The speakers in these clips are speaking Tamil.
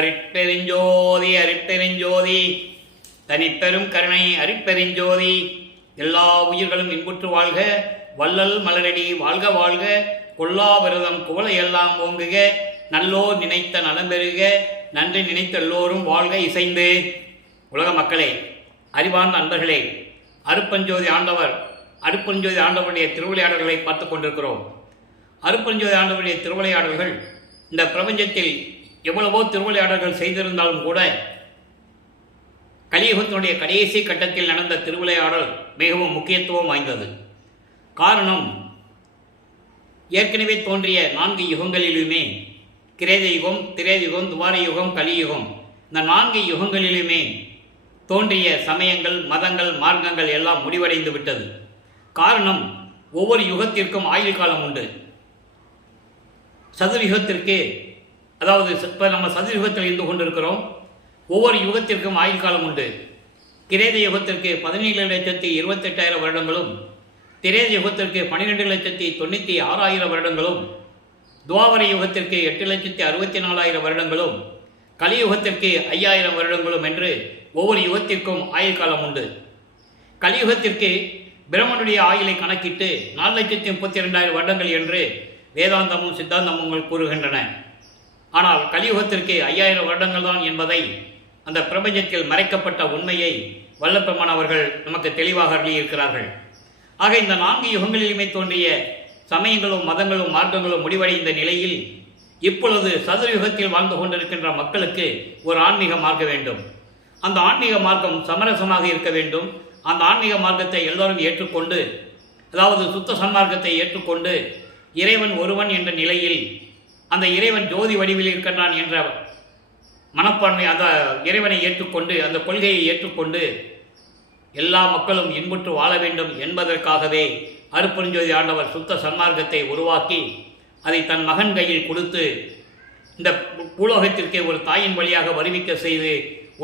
அரிப்பெருஞ்சோதி அரிப்பெருஞ்சோதி தனிப்பெரும் கருணை அரிப்பெருஞ்சோதி. எல்லா உயிர்களும் இன்புற்று வாழ்க, வள்ளல் மலரடி வாழ்க வாழ்க, கொல்லா விரதம் குவளை எல்லாம் ஓங்குக, நல்லோர் நினைத்த நலம் பெறுக, நன்றி நினைத்த எல்லோரும் வாழ்க இசைந்து. உலக மக்களே, அறிவார்ந்த அன்பர்களே, அருப்பஞ்சோதி ஆண்டவருடைய திருவிளையாடல்களை பார்த்து கொண்டிருக்கிறோம். அருப்பஞ்சோதி ஆண்டவருடைய திருவிளையாடல்கள் இந்த பிரபஞ்சத்தில் எவ்வளவோ திருவிளையாடல்கள் செய்திருந்தாலும் கூட கலியுகத்தினுடைய கடைசி கட்டத்தில் நடந்த திருவிளையாடல் மிகவும் முக்கியத்துவம் வாய்ந்தது. காரணம், ஏற்கனவே தோன்றிய 4 யுகங்களிலுமே, கிரேத யுகம், திரேத யுகம், துவார யுகம், கலியுகம், இந்த 4 யுகங்களிலுமே தோன்றிய சமயங்கள், மதங்கள், மார்க்கங்கள் எல்லாம் முடிவடைந்து விட்டது. காரணம், ஒவ்வொரு யுகத்திற்கும் ஆயுள் காலம் உண்டு. சதுர்யுகத்திற்கு, அதாவது இப்போ நம்ம சதுர்யுகத்தில் இருந்து கொண்டிருக்கிறோம். ஒவ்வொரு யுகத்திற்கும் ஆயுள் காலம் உண்டு. கிரேத யுகத்திற்கு 17,28,000 வருடங்களும், திரேத யுகத்திற்கு 12,96,000 வருடங்களும், துவாபர யுகத்திற்கு 8,64,000 வருடங்களும், கலியுகத்திற்கு 5,000 வருடங்களும் என்று ஒவ்வொரு யுகத்திற்கும் ஆயுள் காலம் உண்டு. கலியுகத்திற்கு பிரம்மனுடைய ஆயுளை கணக்கிட்டு 4,32,000 வருடங்கள் என்று வேதாந்தமும் சித்தாந்தமும் கூறுகின்றன. ஆனால் கலியுகத்திற்கு 5,000 வருடங்கள் தான் என்பதை, அந்த பிரபஞ்சத்தில் மறைக்கப்பட்ட உண்மையை வல்லபெருமான் அவர்கள் நமக்கு தெளிவாக அருளியிருக்கிறார்கள். ஆக இந்த 4 யுகங்களிலுமே தோன்றிய சமயங்களும், மதங்களும், மார்க்கங்களும் முடிவடைந்த நிலையில் இப்பொழுது சதுர்யுகத்தில் வாழ்ந்து கொண்டிருக்கின்ற மக்களுக்கு ஒரு ஆன்மீக மார்க்கம் வேண்டும். அந்த ஆன்மீக மார்க்கம் சமரசமாக இருக்க வேண்டும். அந்த ஆன்மீக மார்க்கத்தை எல்லோரும் ஏற்றுக்கொண்டு, அதாவது சுத்த சன்மார்க்கத்தை ஏற்றுக்கொண்டு, இறைவன் ஒருவன் என்ற நிலையில் அந்த இறைவன் ஜோதி வடிவில் இருக்கின்றான் என்ற மனப்பான்மை, அந்த இறைவனை ஏற்றுக்கொண்டு, அந்த கொள்கையை ஏற்றுக்கொண்டு எல்லா மக்களும் இன்புற்று வாழ வேண்டும் என்பதற்காகவே அருப்பெருஞ்சோதி ஆண்டவர் சுத்த சன்மார்க்கத்தை உருவாக்கி அதை தன் மகன் கையில் கொடுத்து இந்த பூலோகத்திற்கே ஒரு தாயின் வழியாக வருவிக்க செய்து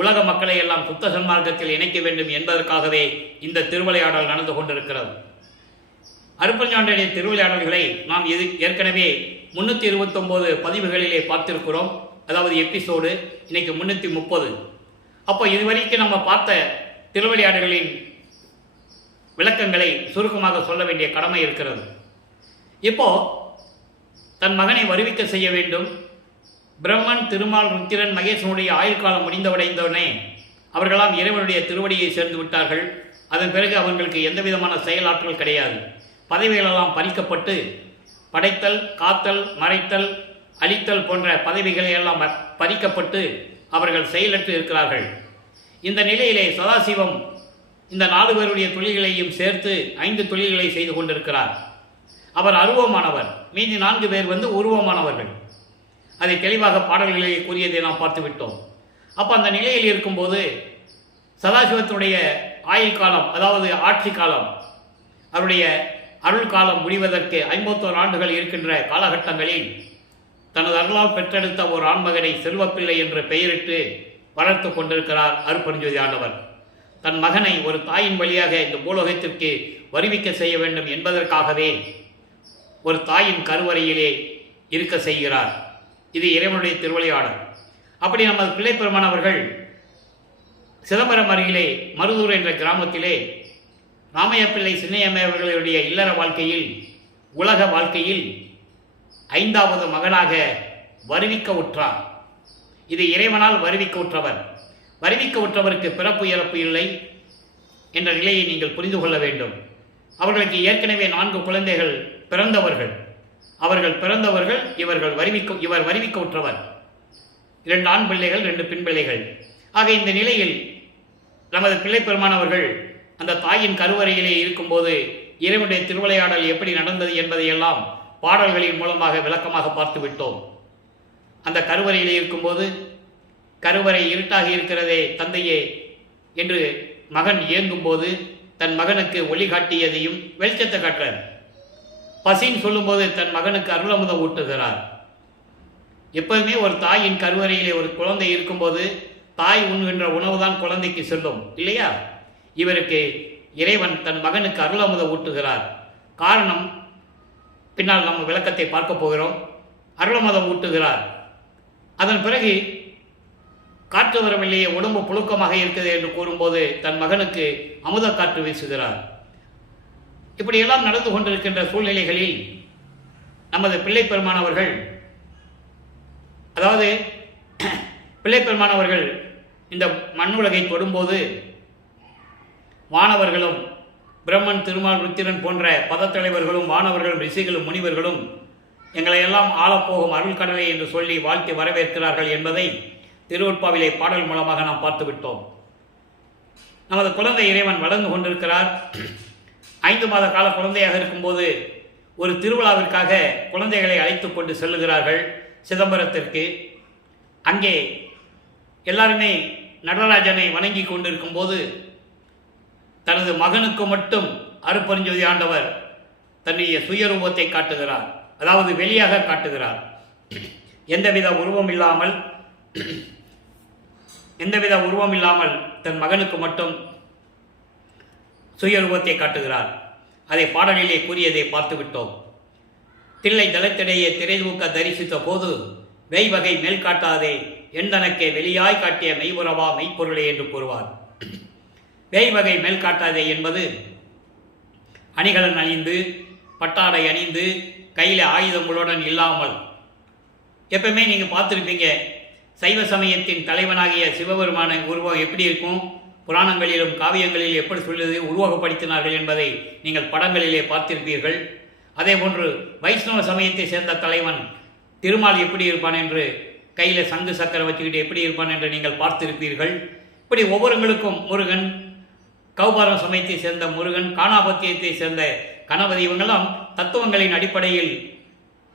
உலக மக்களை எல்லாம் சுத்த சன்மார்க்கத்தில் இணைக்க வேண்டும் என்பதற்காகவே இந்த திருவிளையாடல் நடந்து கொண்டிருக்கிறது. அருப்பெருஞ்சாண்டவருடைய திருவிளையாடல்களை நாம் ஏற்கனவே 329 பதிவுகளிலே பார்த்திருக்கிறோம். அதாவது எபிசோடு இன்னைக்கு 330. அப்போ இதுவரைக்கும் நம்ம பார்த்த திருவிளையாடல்களின் விளக்கங்களை சுருக்கமாக சொல்ல வேண்டிய கடமை இருக்கிறது. இப்போ தன் மகனை வருவிக்க செய்ய வேண்டும். பிரம்மன், திருமால், ருத்திரன், மகேசனுடைய ஆயுள் காலம் முடிந்தவடைந்தவனே அவர்களாம் இறைவனுடைய திருவடியை சேர்ந்து விட்டார்கள். அதன் பிறகு அவர்களுக்கு எந்த விதமான செயலாற்றல் கிடையாது. பதவிகளெல்லாம் பறிக்கப்பட்டு படைத்தல், காத்தல், மறைத்தல், அழித்தல் போன்ற பதவிகளை எல்லாம் பறிக்கப்பட்டு அவர்கள் செயலற்று இருக்கிறார்கள். இந்த நிலையிலே சதாசிவம் இந்த 4 பேருடைய தொழில்களையும் சேர்த்து 5 தொழில்களை செய்து கொண்டிருக்கிறார். அவர் அருவமானவர், மீதி 4 பேர் உருவமானவர்கள். அதை தெளிவாக பாடல்களிலே கூறியதை நாம் பார்த்துவிட்டோம். அப்போ அந்த நிலையில் இருக்கும்போது சதாசிவத்தினுடைய ஆயுள் காலம், அதாவது ஆட்சி காலம், அவருடைய அருள் காலம் முடிவதற்கு 51 ஆண்டுகள் இருக்கின்ற காலகட்டங்களில் தனது அருளால் பெற்றெடுத்த ஒரு ஆண்மகனை செல்வப்பிள்ளை என்று பெயரிட்டு வளர்த்து கொண்டிருக்கிறார் அருப்பெருஞ்சோதி ஆண்டவர். தன் மகனை ஒரு தாயின் வழியாக இந்த பூலோகத்திற்கு வருவிக்க செய்ய வேண்டும் என்பதற்காகவே ஒரு தாயின் கருவறையிலே இருக்க செய்கிறார். இது இறைவனுடைய திருவிளையாடல். அப்படி நமது பிள்ளைப்பெருமான் அவர்கள் சிதம்பரம் அருகிலே மருதூர் என்ற கிராமத்திலே ராமையப்பிள்ளை சின்னையம்மை அவர்களுடைய இல்லற வாழ்க்கையில், உலக வாழ்க்கையில் 5வது மகனாக வருவிக்க உற்றார். இது இறைவனால் வருவிக்க உற்றவர். வருவிக்க உற்றவருக்கு பிறப்பு இறப்பு இல்லை என்ற நிலையை நீங்கள் புரிந்து கொள்ள வேண்டும். அவர்களுக்கு ஏற்கனவே 4 குழந்தைகள் பிறந்தவர்கள். அவர்கள் பிறந்தவர்கள், இவர் வருவிக்க உற்றவர். 2 ஆண் பிள்ளைகள், 2 பெண் பிள்ளைகள். ஆக இந்த நிலையில் நமது பிள்ளைப்பெருமான் அவர்கள் அந்த தாயின் கருவறையிலே இருக்கும்போது இறைவனுடைய திருவிளையாடல் எப்படி நடந்தது என்பதையெல்லாம் பாடல்களின் மூலமாக விளக்கமாக பார்த்து விட்டோம். அந்த கருவறையிலே இருக்கும்போது, கருவறை இருட்டாகி இருக்கிறதே தந்தையே என்று மகன் ஏங்கும்போது தன் மகனுக்கு ஒளி காட்டியதையும் வெளிச்சத்தை காட்டுறார். பசின்னு சொல்லும்போது தன் மகனுக்கு அருளமுதம் ஊட்டுகிறார். எப்போதுமே ஒரு தாயின் கருவறையிலே ஒரு குழந்தை இருக்கும்போது தாய் உண்கின்ற உணவு தான் குழந்தைக்கு செல்லும், இல்லையா? இவருக்கு இறைவன் தன் மகனுக்கு அருளமுதம் ஊட்டுகிறார். காரணம், பின்னால் நம்ம விளக்கத்தை பார்க்க போகிறோம். அருளமுதம் ஊட்டுகிறார். அதன் பிறகு காற்று வரவில்லையே, உடம்பு புழுக்கமாக இருக்குது என்று கூறும்போது தன் மகனுக்கு அமுத காற்று வீசுகிறார். இப்படியெல்லாம் நடந்து கொண்டிருக்கின்ற சூழ்நிலைகளில் நமது பிள்ளைப்பெருமானவர்கள், அதாவது பிள்ளைப்பெருமானவர்கள் இந்த மண்ணுலகை தொடும்போது வானவர்களும் பிரம்மன், திருமால், ருத்திரன் போன்ற பதத்தலைவர்களும் வானவர்களும் ரிஷிகளும் முனிவர்களும் எங்களை எல்லாம் ஆளப்போகும் அருள் கடலை என்று சொல்லி வாழ்த்தி வரவேற்கிறார்கள் என்பதை திருவொற்பாவிலே பாடல் மூலமாக நாம் பார்த்துவிட்டோம். நமது குழந்தை இறைவன் வளர்ந்து கொண்டிருக்கிறார். 5 மாத கால குழந்தையாக இருக்கும்போது ஒரு திருவிழாவிற்காக குழந்தைகளை அழைத்து கொண்டு செல்லுகிறார்கள் சிதம்பரத்திற்கு. அங்கே எல்லாருமே நடராஜனை வணங்கி கொண்டிருக்கும் போது தனது மகனுக்கு மட்டும் அருட்பெருஞ்சோதி ஆண்டவர் தன்னுடைய சுயரூபத்தை காட்டுகிறார். அதாவது வெளியாக காட்டுகிறார். எந்தவித உருவம் இல்லாமல் தன் மகனுக்கு மட்டும் சுயரூபத்தை காட்டுகிறார். அதை பாடலிலே கூறியதை பார்த்துவிட்டோம். தில்லை தளத்திடையே திரைதூக்க தரிசித்த போது வெய்வகை மேல் காட்டாதே எந்தனக்கே வெளியாய் காட்டிய மெய்புறவா மெய்ப்பொருளே என்று கூறுவார். வேய்வகை மேல் காட்டாதே என்பது அணிகலன் அணிந்து பட்டாடை அணிந்து கையில் ஆயுதங்களுடன் இல்லாமல், எப்பவுமே நீங்கள் பார்த்துருப்பீங்க சைவ சமயத்தின் தலைவனாகிய சிவபெருமான உருவம் எப்படி இருக்கும், புராணங்களிலும் காவியங்களில் எப்படி சொல்லுது உருவகப்படுத்தினார்கள் என்பதை நீங்கள் படங்களிலே பார்த்திருப்பீர்கள். அதே போன்று வைஷ்ணவ சமயத்தை சேர்ந்த தலைவன் திருமால் எப்படி இருப்பான் என்று கையில் சங்கு சக்கரை வச்சுக்கிட்டு எப்படி இருப்பான் என்று நீங்கள் பார்த்திருப்பீர்கள். இப்படி ஒவ்வொருங்களுக்கும் முருகன், கௌபாரம் சமயத்தை சேர்ந்த முருகன், காணாபத்தியத்தை சேர்ந்த கணபதி, இவங்கெல்லாம் தத்துவங்களின் அடிப்படையில்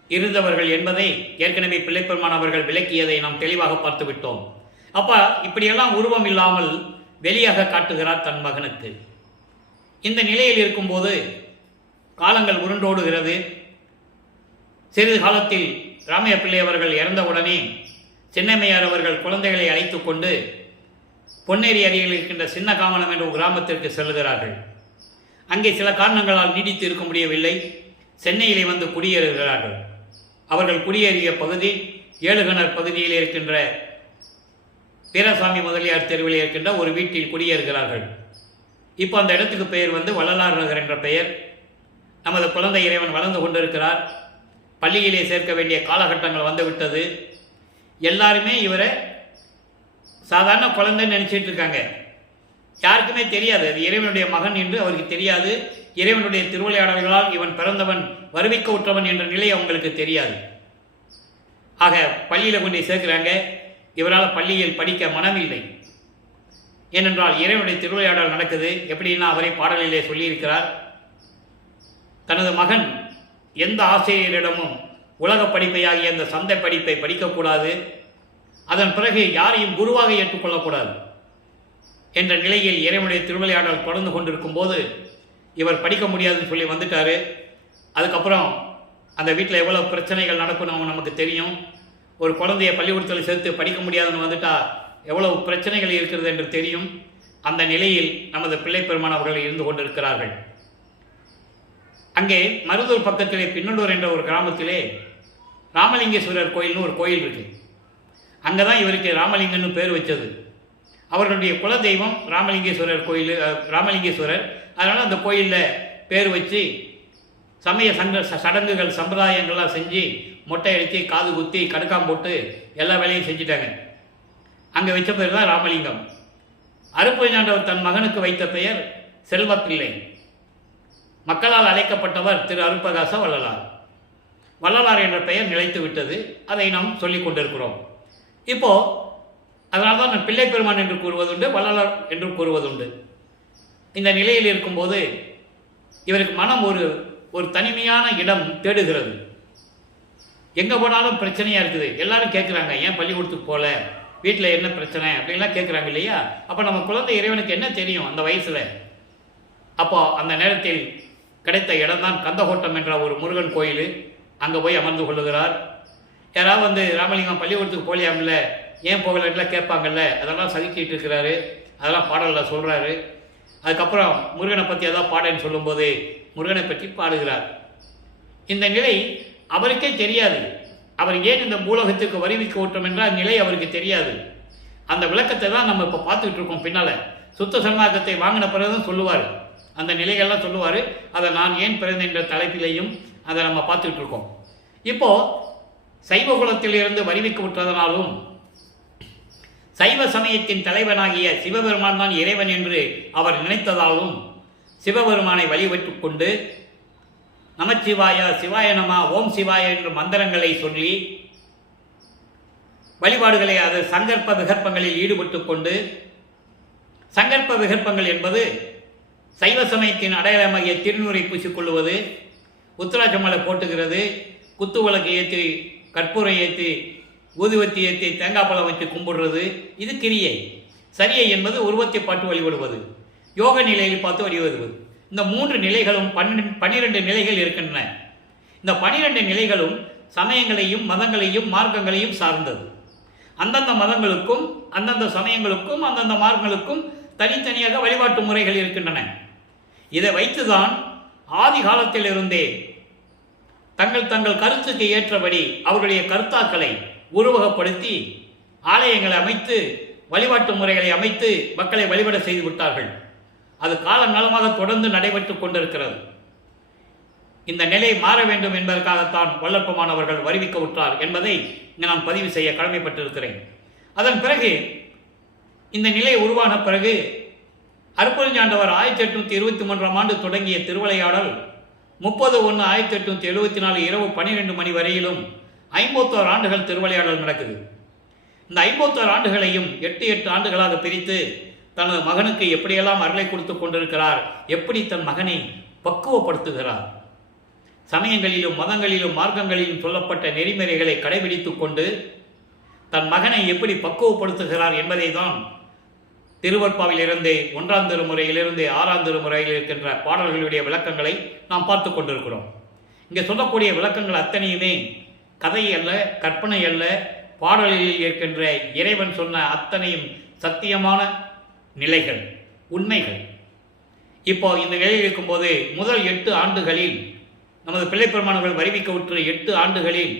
இருந்தவர்கள் என்பதை ஏற்கனவே பிள்ளைப்பெருமான் அவர்கள் விளக்கியதை நாம் தெளிவாக பார்த்து விட்டோம். அப்போ இப்படியெல்லாம் உருவம் இல்லாமல் வெளியாக காட்டுகிறார் தன் மகனுக்கு. இந்த நிலையில் இருக்கும்போது காலங்கள் உருண்டோடுகிறது. சிறிது காலத்தில் ராமைய பிள்ளை அவர்கள் இறந்தவுடனே சின்னம்மையார் அவர்கள் குழந்தைகளை அழைத்து கொண்டு பொன்னேரி அருகில் இருக்கின்ற சின்ன காமனம் என்ற ஒரு கிராமத்திற்கு செல்லுகிறார்கள். அங்கே சில காரணங்களால் நீடித்து இருக்க முடியவில்லை. சென்னையிலே வந்து குடியேறுகிறார்கள். அவர்கள் குடியேறிய பகுதி ஏழுகணர் பகுதியில் இருக்கின்ற வீரசாமி முதலியார் தெருவில் இருக்கின்ற ஒரு வீட்டில் குடியேறுகிறார்கள். இப்போ அந்த இடத்துக்கு பெயர் வந்து வள்ளலார் நகர் என்ற பெயர். நமது குழந்தை இறைவன் வளர்ந்து கொண்டிருக்கிறார். பள்ளியிலே சேர்க்க வேண்டிய காலகட்டங்கள் வந்துவிட்டது. எல்லாருமே இவரை சாதாரண குழந்தைன்னு நினச்சிட்டு இருக்காங்க. யாருக்குமே தெரியாது அது இறைவனுடைய மகன் என்று அவருக்கு தெரியாது. இறைவனுடைய திருவிளையாடல்களால் இவன் பிறந்தவன் வருவிக்க உற்றவன் என்ற நிலை அவங்களுக்கு தெரியாது. ஆக பள்ளியில் கொண்டு சேர்க்கிறாங்க. இவரால் பள்ளியில் படிக்க மனமில்லை. ஏனென்றால் இறைவனுடைய திருவிளையாடல் நடக்குது. எப்படின்னா அவரை பாடலிலே சொல்லியிருக்கிறார். தனது மகன் எந்த ஆசிரியரிடமும் உலக படிப்பையாகிய அந்த சந்தை படிப்பை படிக்கக்கூடாது, அதன் பிறகு யாரையும் குருவாக ஏற்றுக்கொள்ளக்கூடாது என்ற நிலையில் இறைவனுடைய திருவிளையாடல் தொடர்ந்து கொண்டிருக்கும் போது இவர் படிக்க முடியாதுன்னு சொல்லி வந்துட்டார். அதுக்கப்புறம் அந்த வீட்டில் எவ்வளோ பிரச்சனைகள் நடக்கணும் நமக்கு தெரியும். ஒரு குழந்தைய பள்ளிக்கூடத்தில் சேர்த்து படிக்க முடியாதுன்னு வந்துட்டால் எவ்வளவு பிரச்சனைகள் இருக்கிறது என்று தெரியும். அந்த நிலையில் நமது பிள்ளைப்பெருமான் அவர்கள் இருந்து கொண்டிருக்கிறார்கள். அங்கே மருதூர் பக்கத்திலே பின்னண்டூர் என்ற ஒரு கிராமத்திலே ராமலிங்கேஸ்வரர் கோயில்னு ஒரு கோயில் இருக்குது. அங்கே தான் இவருக்கு ராமலிங்கன்னு பேர் வச்சது. அவர்களுடைய குலதெய்வம் ராமலிங்கேஸ்வரர் கோயில், ராமலிங்கேஸ்வரர். அதனால் அந்த கோயிலில் பேர் வச்சு சமய சடங்குகள் சம்பிரதாயங்கள்லாம் செஞ்சு மொட்டை அடித்து காது குத்தி கடுக்காம் போட்டு எல்லா வேலையும் செஞ்சுட்டாங்க. அங்கே வச்ச பேர் தான் ராமலிங்கம். அருட்பெருஞ்சாண்டவர் தன் மகனுக்கு வைத்த பெயர் செல்வப்பிள்ளை. மக்களால் அழைக்கப்பட்டவர் திரு அருட்பிரகாச வள்ளலார். வள்ளலார் என்ற பெயர் நிலைத்து விட்டது. அதை நாம் சொல்லிக் கொண்டிருக்கிறோம். இப்போது அதனால தான் நான் பிள்ளைப்பெருமான் என்று கூறுவதுண்டு, வள்ளலார் என்று கூறுவதுண்டு. இந்த நிலையில் இருக்கும்போது இவருக்கு மனம் ஒரு தனிமையான இடம் தேடுகிறது. எங்கே போனாலும் பிரச்சனையாக இருக்குது. எல்லாரும் கேட்குறாங்க, ஏன் பள்ளிக்கூடத்துக்கு போகல, வீட்டில் என்ன பிரச்சனை அப்படின்லாம் கேட்குறாங்க இல்லையா. அப்போ நம்ம குழந்தை இறைவனுக்கு என்ன தெரியும் அந்த வயசில். அப்போ அந்த நேரத்தில் கிடைத்த இடம்தான் கந்தகோட்டம் என்ற ஒரு முருகன் கோயில். அங்கே போய் அமர்ந்து கொள்ளுகிறார். யாராவது வந்து ராமலிங்கம் பள்ளிக்கூடத்துக்கு போகலையாமில்ல, ஏன் போகலன்னுலாம் கேட்பாங்கல்ல, அதெல்லாம் சகிச்சிட்டு இருக்கிறாரு. அதெல்லாம் பாடலில் சொல்கிறாரு. அதுக்கப்புறம் முருகனை பற்றி ஏதாவது பாடன்னு சொல்லும்போது முருகனை பற்றி பாடுகிறார். இந்த நிலை அவருக்கே தெரியாது. அவர் ஏன் இந்த பூலோகத்துக்கு வருவிக்க ஓட்டம் என்றால் நிலை அவருக்கு தெரியாது. அந்த விளக்கத்தை தான் நம்ம இப்போ பார்த்துக்கிட்டு இருக்கோம். பின்னால் சுத்த சன்மார்க்கத்தை வாங்கின பிறகுதான் சொல்லுவார், அந்த நிலைகள்லாம் சொல்லுவார். அதை நான் ஏன் பிறந்தேன் என்ற தலைப்பிலையும் அதை நம்ம பார்த்துக்கிட்டு இருக்கோம். இப்போது சைவ குலத்திலிருந்து வருவிக்கப்பட்டதனாலும் சைவ சமயத்தின் தலைவனாகிய சிவபெருமான் தான் இறைவன் என்று அவர் நினைத்ததாலும் சிவபெருமானை வழிபட்டு கொண்டு நமச்சிவாய, சிவாய நம, ஓம் சிவாய என்ற மந்திரங்களை சொல்லி வழிபாடுகளை அது சங்கற்ப விகற்பங்களில் ஈடுபட்டு கொண்டு, சங்கற்ப விகற்பங்கள் என்பது சைவ சமயத்தின் அடையாளமாகிய திருநூரை பூசிக்கொள்வது, உத்தராட்சமலை போட்டுகிறது, குத்து விளக்கு ஏற்றி, கற்பூரை ஏற்றி, ஊதுவத்தி ஏற்றி, தேங்காய் பழம் வச்சு கும்பிடுறது, இது கிரியை. சரியை என்பது உருவத்தை பார்த்து வழிபடுவது, யோக நிலையில் பார்த்து வழிபடுவது. இந்த 3 நிலைகளும் 12 நிலைகள் இருக்கின்றன. இந்த 12 நிலைகளும் சமயங்களையும் மதங்களையும் மார்க்கங்களையும் சார்ந்தது. அந்தந்த மதங்களுக்கும் அந்தந்த சமயங்களுக்கும் அந்தந்த மார்க்கங்களுக்கும் தனித்தனியாக வழிபாட்டு முறைகள் இருக்கின்றன. இதை வைத்துதான் ஆதி காலத்திலிருந்தே தங்கள் கருத்துக்கு ஏற்றபடி அவர்களுடைய கருத்தாக்களை உருவகப்படுத்தி ஆலயங்களை அமைத்து வழிபாட்டு முறைகளை அமைத்து மக்களை வழிபட செய்து விட்டார்கள். அது காலங்காலமாக தொடர்ந்து நடைபெற்று கொண்டிருக்கிறது. இந்த நிலை மாற வேண்டும் என்பதற்காகத்தான் வல்லற்பமானவர்கள் வருவிக்க விட்டார் என்பதை நான் பதிவு செய்ய கடமைப்பட்டிருக்கிறேன். அதன் பிறகு இந்த நிலை உருவான பிறகு அருட்பெருஞ்சாண்டவர் 1823ஆம் ஆண்டு தொடங்கிய திருவிளையாடல் 30/1/1874 இரவு 12 மணி வரையிலும் 51 ஆண்டுகள் திருவிளையாடல் நடக்குது. இந்த 51 ஆண்டுகளையும் 8 ஆண்டுகளாக பிரித்து தனது மகனுக்கு எப்படியெல்லாம் அருளை கொடுத்து கொண்டிருக்கிறார், எப்படி தன் மகனை பக்குவப்படுத்துகிறார், சமயங்களிலும் மதங்களிலும் மார்க்கங்களிலும் சொல்லப்பட்ட நெறிமுறைகளை கடைபிடித்து கொண்டு தன் மகனை எப்படி பக்குவப்படுத்துகிறார் என்பதை தான் திருவற்பாவிலிருந்து 1ஆம் திருமுறையிலிருந்து 6ஆம் திருமுறையில் இருக்கின்ற பாடல்களுடைய விளக்கங்களை நாம் பார்த்து கொண்டிருக்கிறோம். இங்கே சொல்லக்கூடிய விளக்கங்கள் அத்தனையுமே கதை அல்ல, கற்பனை அல்ல, பாடலில் இருக்கின்ற இறைவன் சொன்ன அத்தனையும் சத்தியமான நிலைகள், உண்மைகள். இப்போ இந்த நிலையில் இருக்கும்போது முதல் 8 ஆண்டுகளில் நமது பிள்ளைப்பெருமானவர்கள் வருவிக்கவுற்று 8 ஆண்டுகளில்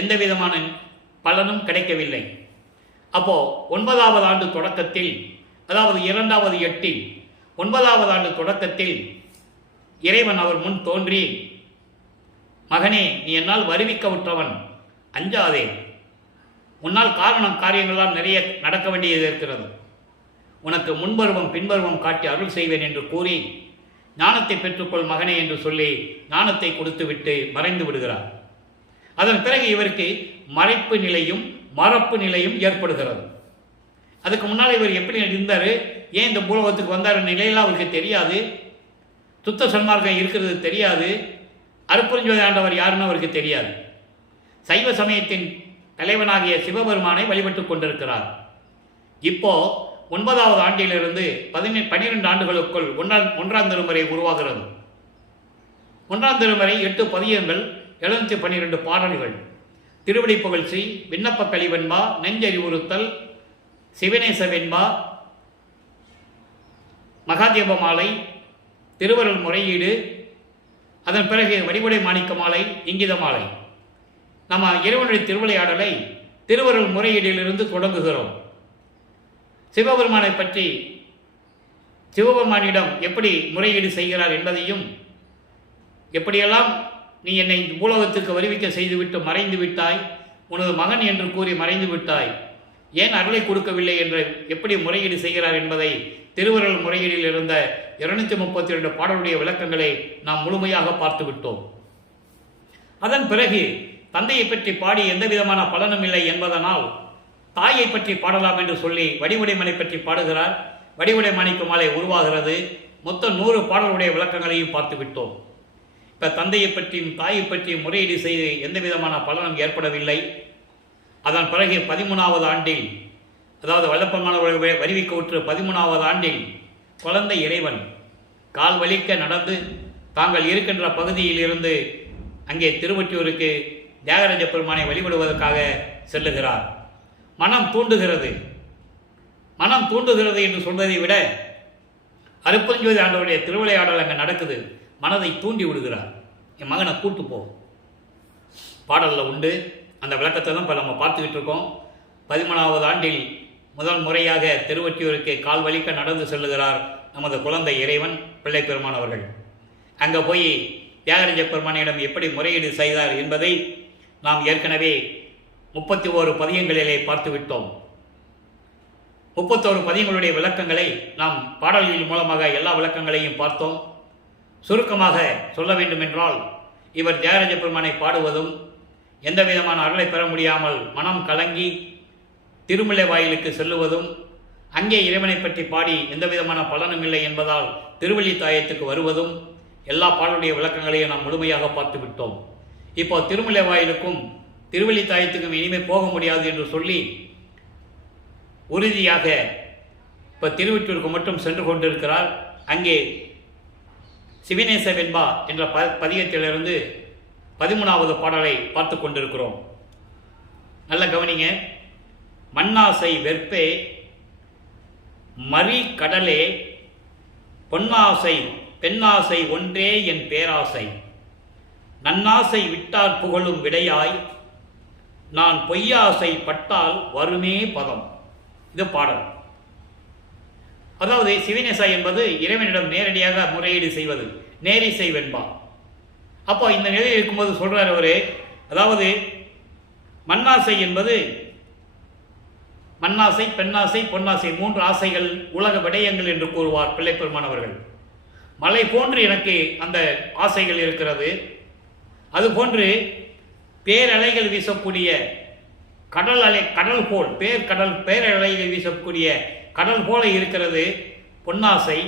எந்த விதமான பலனும் கிடைக்கவில்லை. அப்போ 9ஆவது ஆண்டு தொடக்கத்தில், அதாவது 2வது 8இல் 9ஆவது ஆண்டு தொடக்கத்தில் இறைவன் அவர் முன் தோன்றி, மகனே, நீ என்னால் வருவிக்கவுற்றவன், அஞ்சாதே, உன்னால் காரியங்கள்லாம் நிறைய நடக்க வேண்டியது இருக்கிறது, உனக்கு முன்பருவம் பின்பருவம் காட்டி அருள் செய்வேன் என்று கூறி ஞானத்தை பெற்றுக்கொள் மகனே என்று சொல்லி ஞானத்தை கொடுத்துவிட்டு மறைந்து விடுகிறார். அதன் பிறகு இவருக்கு மறைப்பு நிலையும் மறப்பு நிலையும் ஏற்படுகிறது. அதுக்கு முன்னால் இவர் எப்படி இருந்தார், ஏன் இந்த பூலோகத்துக்கு வந்தார் நிலையெல்லாம் அவருக்கு தெரியாது, சுத்த சன்மார்க்கம் இருக்கிறது தெரியாது, அருட்பெருஞ்சோதி ஆண்டவர் யாருன்னு அவருக்கு தெரியாது. சைவ சமயத்தின் தலைவனாகிய சிவபெருமானை வழிபட்டு கொண்டிருக்கிறார். இப்போ 9ஆவது ஆண்டிலிருந்து 12 ஆண்டுகளுக்குள் 1ஆம் திருமுறை உருவாகிறது. 1ஆம் திருமுறை 8 பதியங்கள், 712 பாடல்கள், திருவடி புகழ்ச்சி, விண்ணப்ப கலிவெண்பா, நெஞ்சறிவுறுத்தல், சிவநேச வெண்பா, மகாதேவ மாலை, திருவருள் முறையீடு, அதன் பிறகு வடிவுடை மாணிக்க மாலை, இங்கித மாலை. நம்ம இறைவனுடைய திருவிளையாடலை திருவருள் முறையீடிலிருந்து தொடங்குகிறோம். சிவபெருமானை பற்றி சிவபெருமானிடம் எப்படி முறையீடு செய்கிறார் என்பதையும், எப்படியெல்லாம் நீ என்னை பூலோகத்திற்கு வருவிக்க செய்துவிட்டு மறைந்து விட்டாய், உனது மகன் என்று கூறி மறைந்து விட்டாய், ஏன் அருளை கொடுக்கவில்லை என்று எப்படி முறையீடு செய்கிறார் என்பதை திருவருள் முறையீடில் இருந்த 232 பாடலுடைய விளக்கங்களை நாம் முழுமையாக பார்த்து விட்டோம். அதன் பிறகு தந்தையை பற்றி பாடி எந்த விதமான பலனும் இல்லை என்பதனால் தாயை பற்றி பாடலாம் என்று சொல்லி வடிவுடைமனை பற்றி பாடுகிறார். வடிவுடை மாணிக்க மாலை உருவாகிறது. மொத்தம் 100 பாடலுடைய விளக்கங்களையும் பார்த்து விட்டோம். இப்போ தந்தையை பற்றியும் தாயை பற்றியும் முறையீடு செய்து எந்த விதமான பலனும் ஏற்படவில்லை. அதன் பிறகு 13ஆவது ஆண்டில், அதாவது வல்லப்பெருமானவர்கள் வருவிக்கவுற்று 13ஆவது ஆண்டில் குழந்தை இறைவன் கால் வலிக்க நடந்து தாங்கள் இருக்கின்ற பகுதியில் இருந்து அங்கே திருவொற்றியூருக்கு தியாகராஜ பெருமானை வழிபடுவதற்காக செல்லுகிறார். மனம் தூண்டுகிறது. மனம் தூண்டுகிறது என்று சொல்வதை விட அருட்பெருஞ்சோதி ஆண்டவருடைய திருவிளையாடல் அங்கே நடக்குது. மனதை தூண்டி விடுகிறார். என் மகனை கூட்டு போ பாடலில் உண்டு. அந்த விளக்கத்தை தான் இப்போ நம்ம பார்த்துக்கிட்டு இருக்கோம். 13ஆவது ஆண்டில் முதல் முறையாக திருவொற்றியூருக்கு கால் வலிக்க நடந்து செல்லுகிறார் நமது குழந்தை இறைவன் பிள்ளை பெருமான் அவர்கள். அங்கே போய் தியாகராஜ பெருமானிடம் எப்படி முறையீடு செய்தார் என்பதை நாம் ஏற்கனவே 31 பதியங்களிலே பார்த்துவிட்டோம். 31 பதியங்களுடைய விளக்கங்களை நாம் பாடல்கள் மூலமாக எல்லா விளக்கங்களையும் பார்த்தோம். சுருக்கமாக சொல்ல வேண்டுமென்றால், இவர் தியாகராஜ பெருமானை பாடுவதும் எந்த விதமான அருளை பெற முடியாமல் மனம் கலங்கி திருமலை வாயிலுக்கு செல்லுவதும், அங்கே இறைவனை பற்றி பாடி எந்த விதமான பலனும் இல்லை என்பதால் திருவள்ளித்தாயத்துக்கு வருவதும், எல்லா பாடலுடைய விளக்கங்களையும் நாம் முழுமையாக பார்த்து விட்டோம். இப்போ திருமலை வாயிலுக்கும் திருவள்ளித்தாயத்துக்கும் இனிமேல் போக முடியாது என்று சொல்லி உறுதியாக இப்போ திருவொற்றியூருக்கு மட்டும் சென்று கொண்டிருக்கிறார். அங்கே சிவனேச வெண்பா என்ற பதிகத்திலிருந்து 13வது பாடலை பார்த்து கொண்டிருக்கிறோம். நல்ல கவனிங்க. மண்ணாசை வெற்பே மறி கடலே பொன்னாசை பெண்ணாசை ஒன்றே என் பேராசை நன்னாசை விட்டார் புகழும் விடையாய் நான் பொய்யாசை பட்டால் வருமே பதம். இது பாடல். அதாவது சிவனேசா என்பது இறைவனிடம் நேரடியாக முறையீடு செய்வது, நேரிசை வெண்பா. அப்போ இந்த நிலையில் இருக்கும்போது சொல்றார் அவரு, அதாவது மண்ணாசை என்பது மண்ணாசை பெண்ணாசை பொன்னாசை 3 ஆசைகள் உலக விடயங்கள் என்று கூறுவார் பிள்ளை பெருமான் அவர்கள். மலை போன்று எனக்கு அந்த ஆசைகள் இருக்கிறது. அதுபோன்று பேரலைகள் வீசக்கூடிய கடல் அலை, கடல் போல் பேரலைகள் வீசக்கூடிய கடல் போல இருக்கிறது பொன்னாசை,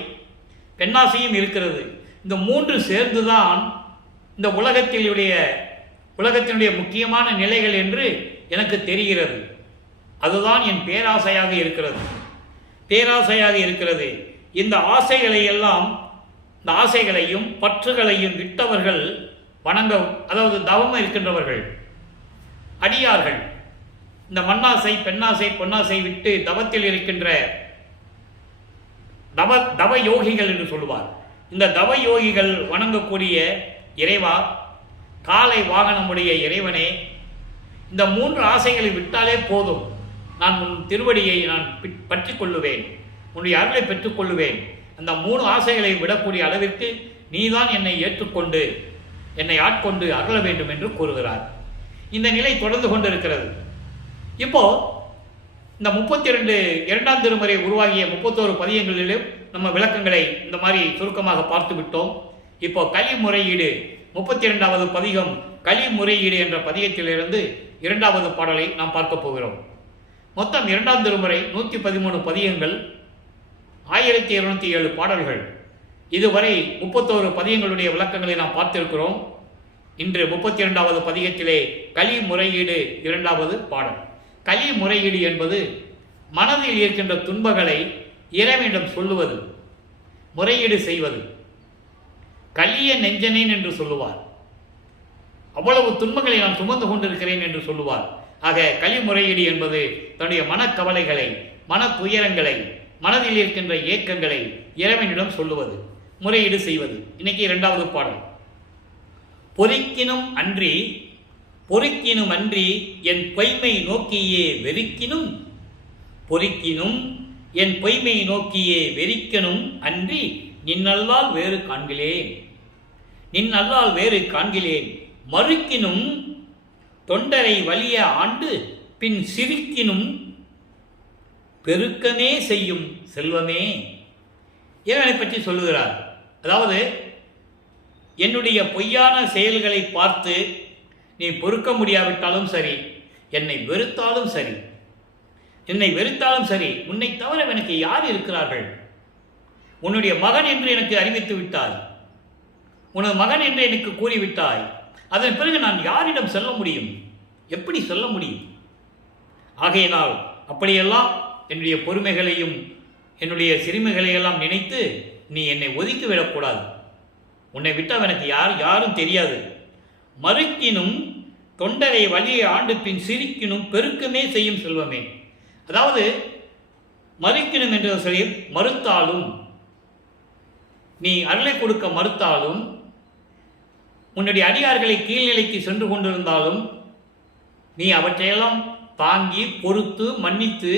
பெண்ணாசையும் இருக்கிறது. இந்த 3 சேர்ந்துதான் இந்த உலகத்தினுடைய முக்கியமான நிலைகள் என்று எனக்கு தெரிகிறது. அதுதான் என் பேராசையாக இருக்கிறது. இந்த ஆசைகளை எல்லாம், இந்த ஆசைகளையும் பற்றுகளையும் விட்டவர்கள் அதாவது தவம் இருக்கின்றவர்கள், அடியார்கள், இந்த மண்ணாசை பெண்ணாசை பொன்னாசை விட்டு தவத்தில் இருக்கின்ற தவ யோகிகள் என்று சொல்லுவார். இந்த தவ யோகிகள் வணங்கக்கூடிய இறைவா, காலை வாகனமுடைய இறைவனே, இந்த 3 ஆசைகளை விட்டாலே போதும், நான் உன் திருவடியை நான் பற்றி கொள்ளுவேன், உன்னுடைய அருளை பெற்றுக்கொள்ளுவேன். அந்த 3 ஆசைகளை விடக்கூடிய அளவிற்கு நீதான் என்னை ஏற்றுக்கொண்டு என்னை ஆட்கொண்டு அருள வேண்டும் என்று கூறுகிறார். இந்த நிலை தொடர்ந்து கொண்டிருக்கிறது. இப்போ இந்த 32 2ஆம் திருமுறை உருவாகிய 31 பதியங்களிலும் நம்ம விளக்கங்களை இந்த மாதிரி சுருக்கமாக பார்த்து விட்டோம். இப்போ கலி முறையீடு 32வது பதிகம் கலி முறையீடு என்ற பதிகத்திலிருந்து 2வது பாடலை நாம் பார்க்க போகிறோம். மொத்தம் 2ஆம் திருமுறை 113 பதியங்கள், 1207 பாடல்கள். இதுவரை 31 பதியங்களுடைய விளக்கங்களை நாம் பார்த்திருக்கிறோம். இன்று 32வது பதிகத்திலே கலி முறையீடு 2வது பாடல். கலி முறையீடு என்பது மனதில் இருக்கின்ற துன்பங்களை இறைவனிடம் சொல்லுவது, முறையீடு செய்வது. கலிய நெஞ்சனேன் என்று சொல்லுவார். அவ்வளவு துன்பங்களை நான் சுமந்து கொண்டிருக்கிறேன் என்று சொல்லுவார். ஆக கலி முறையீடு என்பது தன்னுடைய மனக்கவலைகளை, மன துயரங்களை, மனதில் இருக்கின்ற ஏக்கங்களை இறைவனிடம் சொல்லுவது, முறையீடு செய்வது. இன்னைக்கு 2வது பாடல். பொறுக்கினும் அன்றி என் பொய்மை நோக்கியே வெறுக்கினும், பொறுக்கினும் என் பொய்மை நோக்கியே வெறிக்கனும் அன்றி நின்னல்லால் வேறு காண்கிலேன் மறுக்கினும் தொண்டரை வலிய ஆண்டு பின் சிரிக்கினும் பெருக்கமே செய்யும் செல்வமே. இறைவனை பற்றி சொல்லுகிறார். அதாவது என்னுடைய பொய்யான செயல்களை பார்த்து நீ பொறுக்க முடியாவிட்டாலும் சரி, என்னை வெறுத்தாலும் சரி, உன்னை தவிர எனக்கு யார் இருக்கிறார்கள்? உன்னுடைய மகன் என்று எனக்கு அறிவித்து விட்டாய், உனது மகன் என்று எனக்கு கூறிவிட்டாய். அதன் பிறகு நான் யாரிடம் சொல்ல முடியும்? எப்படி சொல்ல முடியும்? ஆகையினால் அப்படியெல்லாம் என்னுடைய பொறுமைகளையும் என்னுடைய சிறுமைகளையெல்லாம் நினைத்து நீ என்னை ஒதுக்கிவிடக்கூடாது. உன்னை விட்டால் எனக்கு யாரும் தெரியாது. மறுக்கினும் தொண்டரை வலியை ஆண்டு பின் சிரிக்கினும் பெருக்கமே செய்யும் செல்வமே. அதாவது மறுக்கினும் என்ற சொல்லி, மறுத்தாலும், நீ அருளை கொடுக்க மறுத்தாலும், உன்னுடைய அடியார்களை கீழ்நிலைக்கு சென்று கொண்டிருந்தாலும், நீ அவற்றையெல்லாம் தாங்கி பொறுத்து மன்னித்து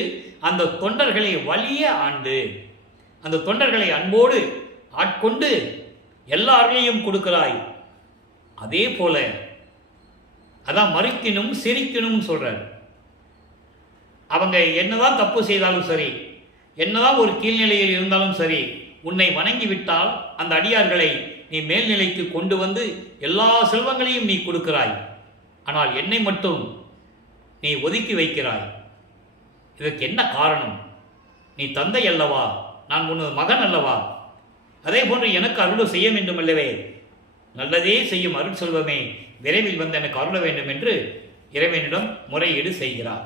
அந்த தொண்டர்களை வலிய ஆண்டு, அந்த தொண்டர்களை அன்போடு ஆட்கொண்டு எல்லாரையும் கொடுக்கிறாய். அதே போல அதான் மறுக்கினும் சிரிக்கணும் சொல்றார். அவங்க என்னதான் தப்பு செய்தாலும் சரி, என்னதான் ஒரு கீழ்நிலையில் இருந்தாலும் சரி, உன்னை வணங்கிவிட்டால் அந்த அடியார்களை நீ மேல்நிலைக்கு கொண்டு வந்து எல்லா செல்வங்களையும் நீ கொடுக்கிறாய். ஆனால் என்னை மட்டும் நீ ஒதுக்கி வைக்கிறாய். இதற்கு என்ன காரணம்? நீ தந்தை அல்லவா, நான் உனது மகன் அல்லவா? அதே போன்று எனக்கு அருள் செய்ய வேண்டும் அல்லவே? நல்லதே செய்யும் அருள் செல்வமே, விரைவில் வந்து எனக்கு அருள வேண்டும் என்று இறைவனிடம் முறையீடு செய்கிறார்.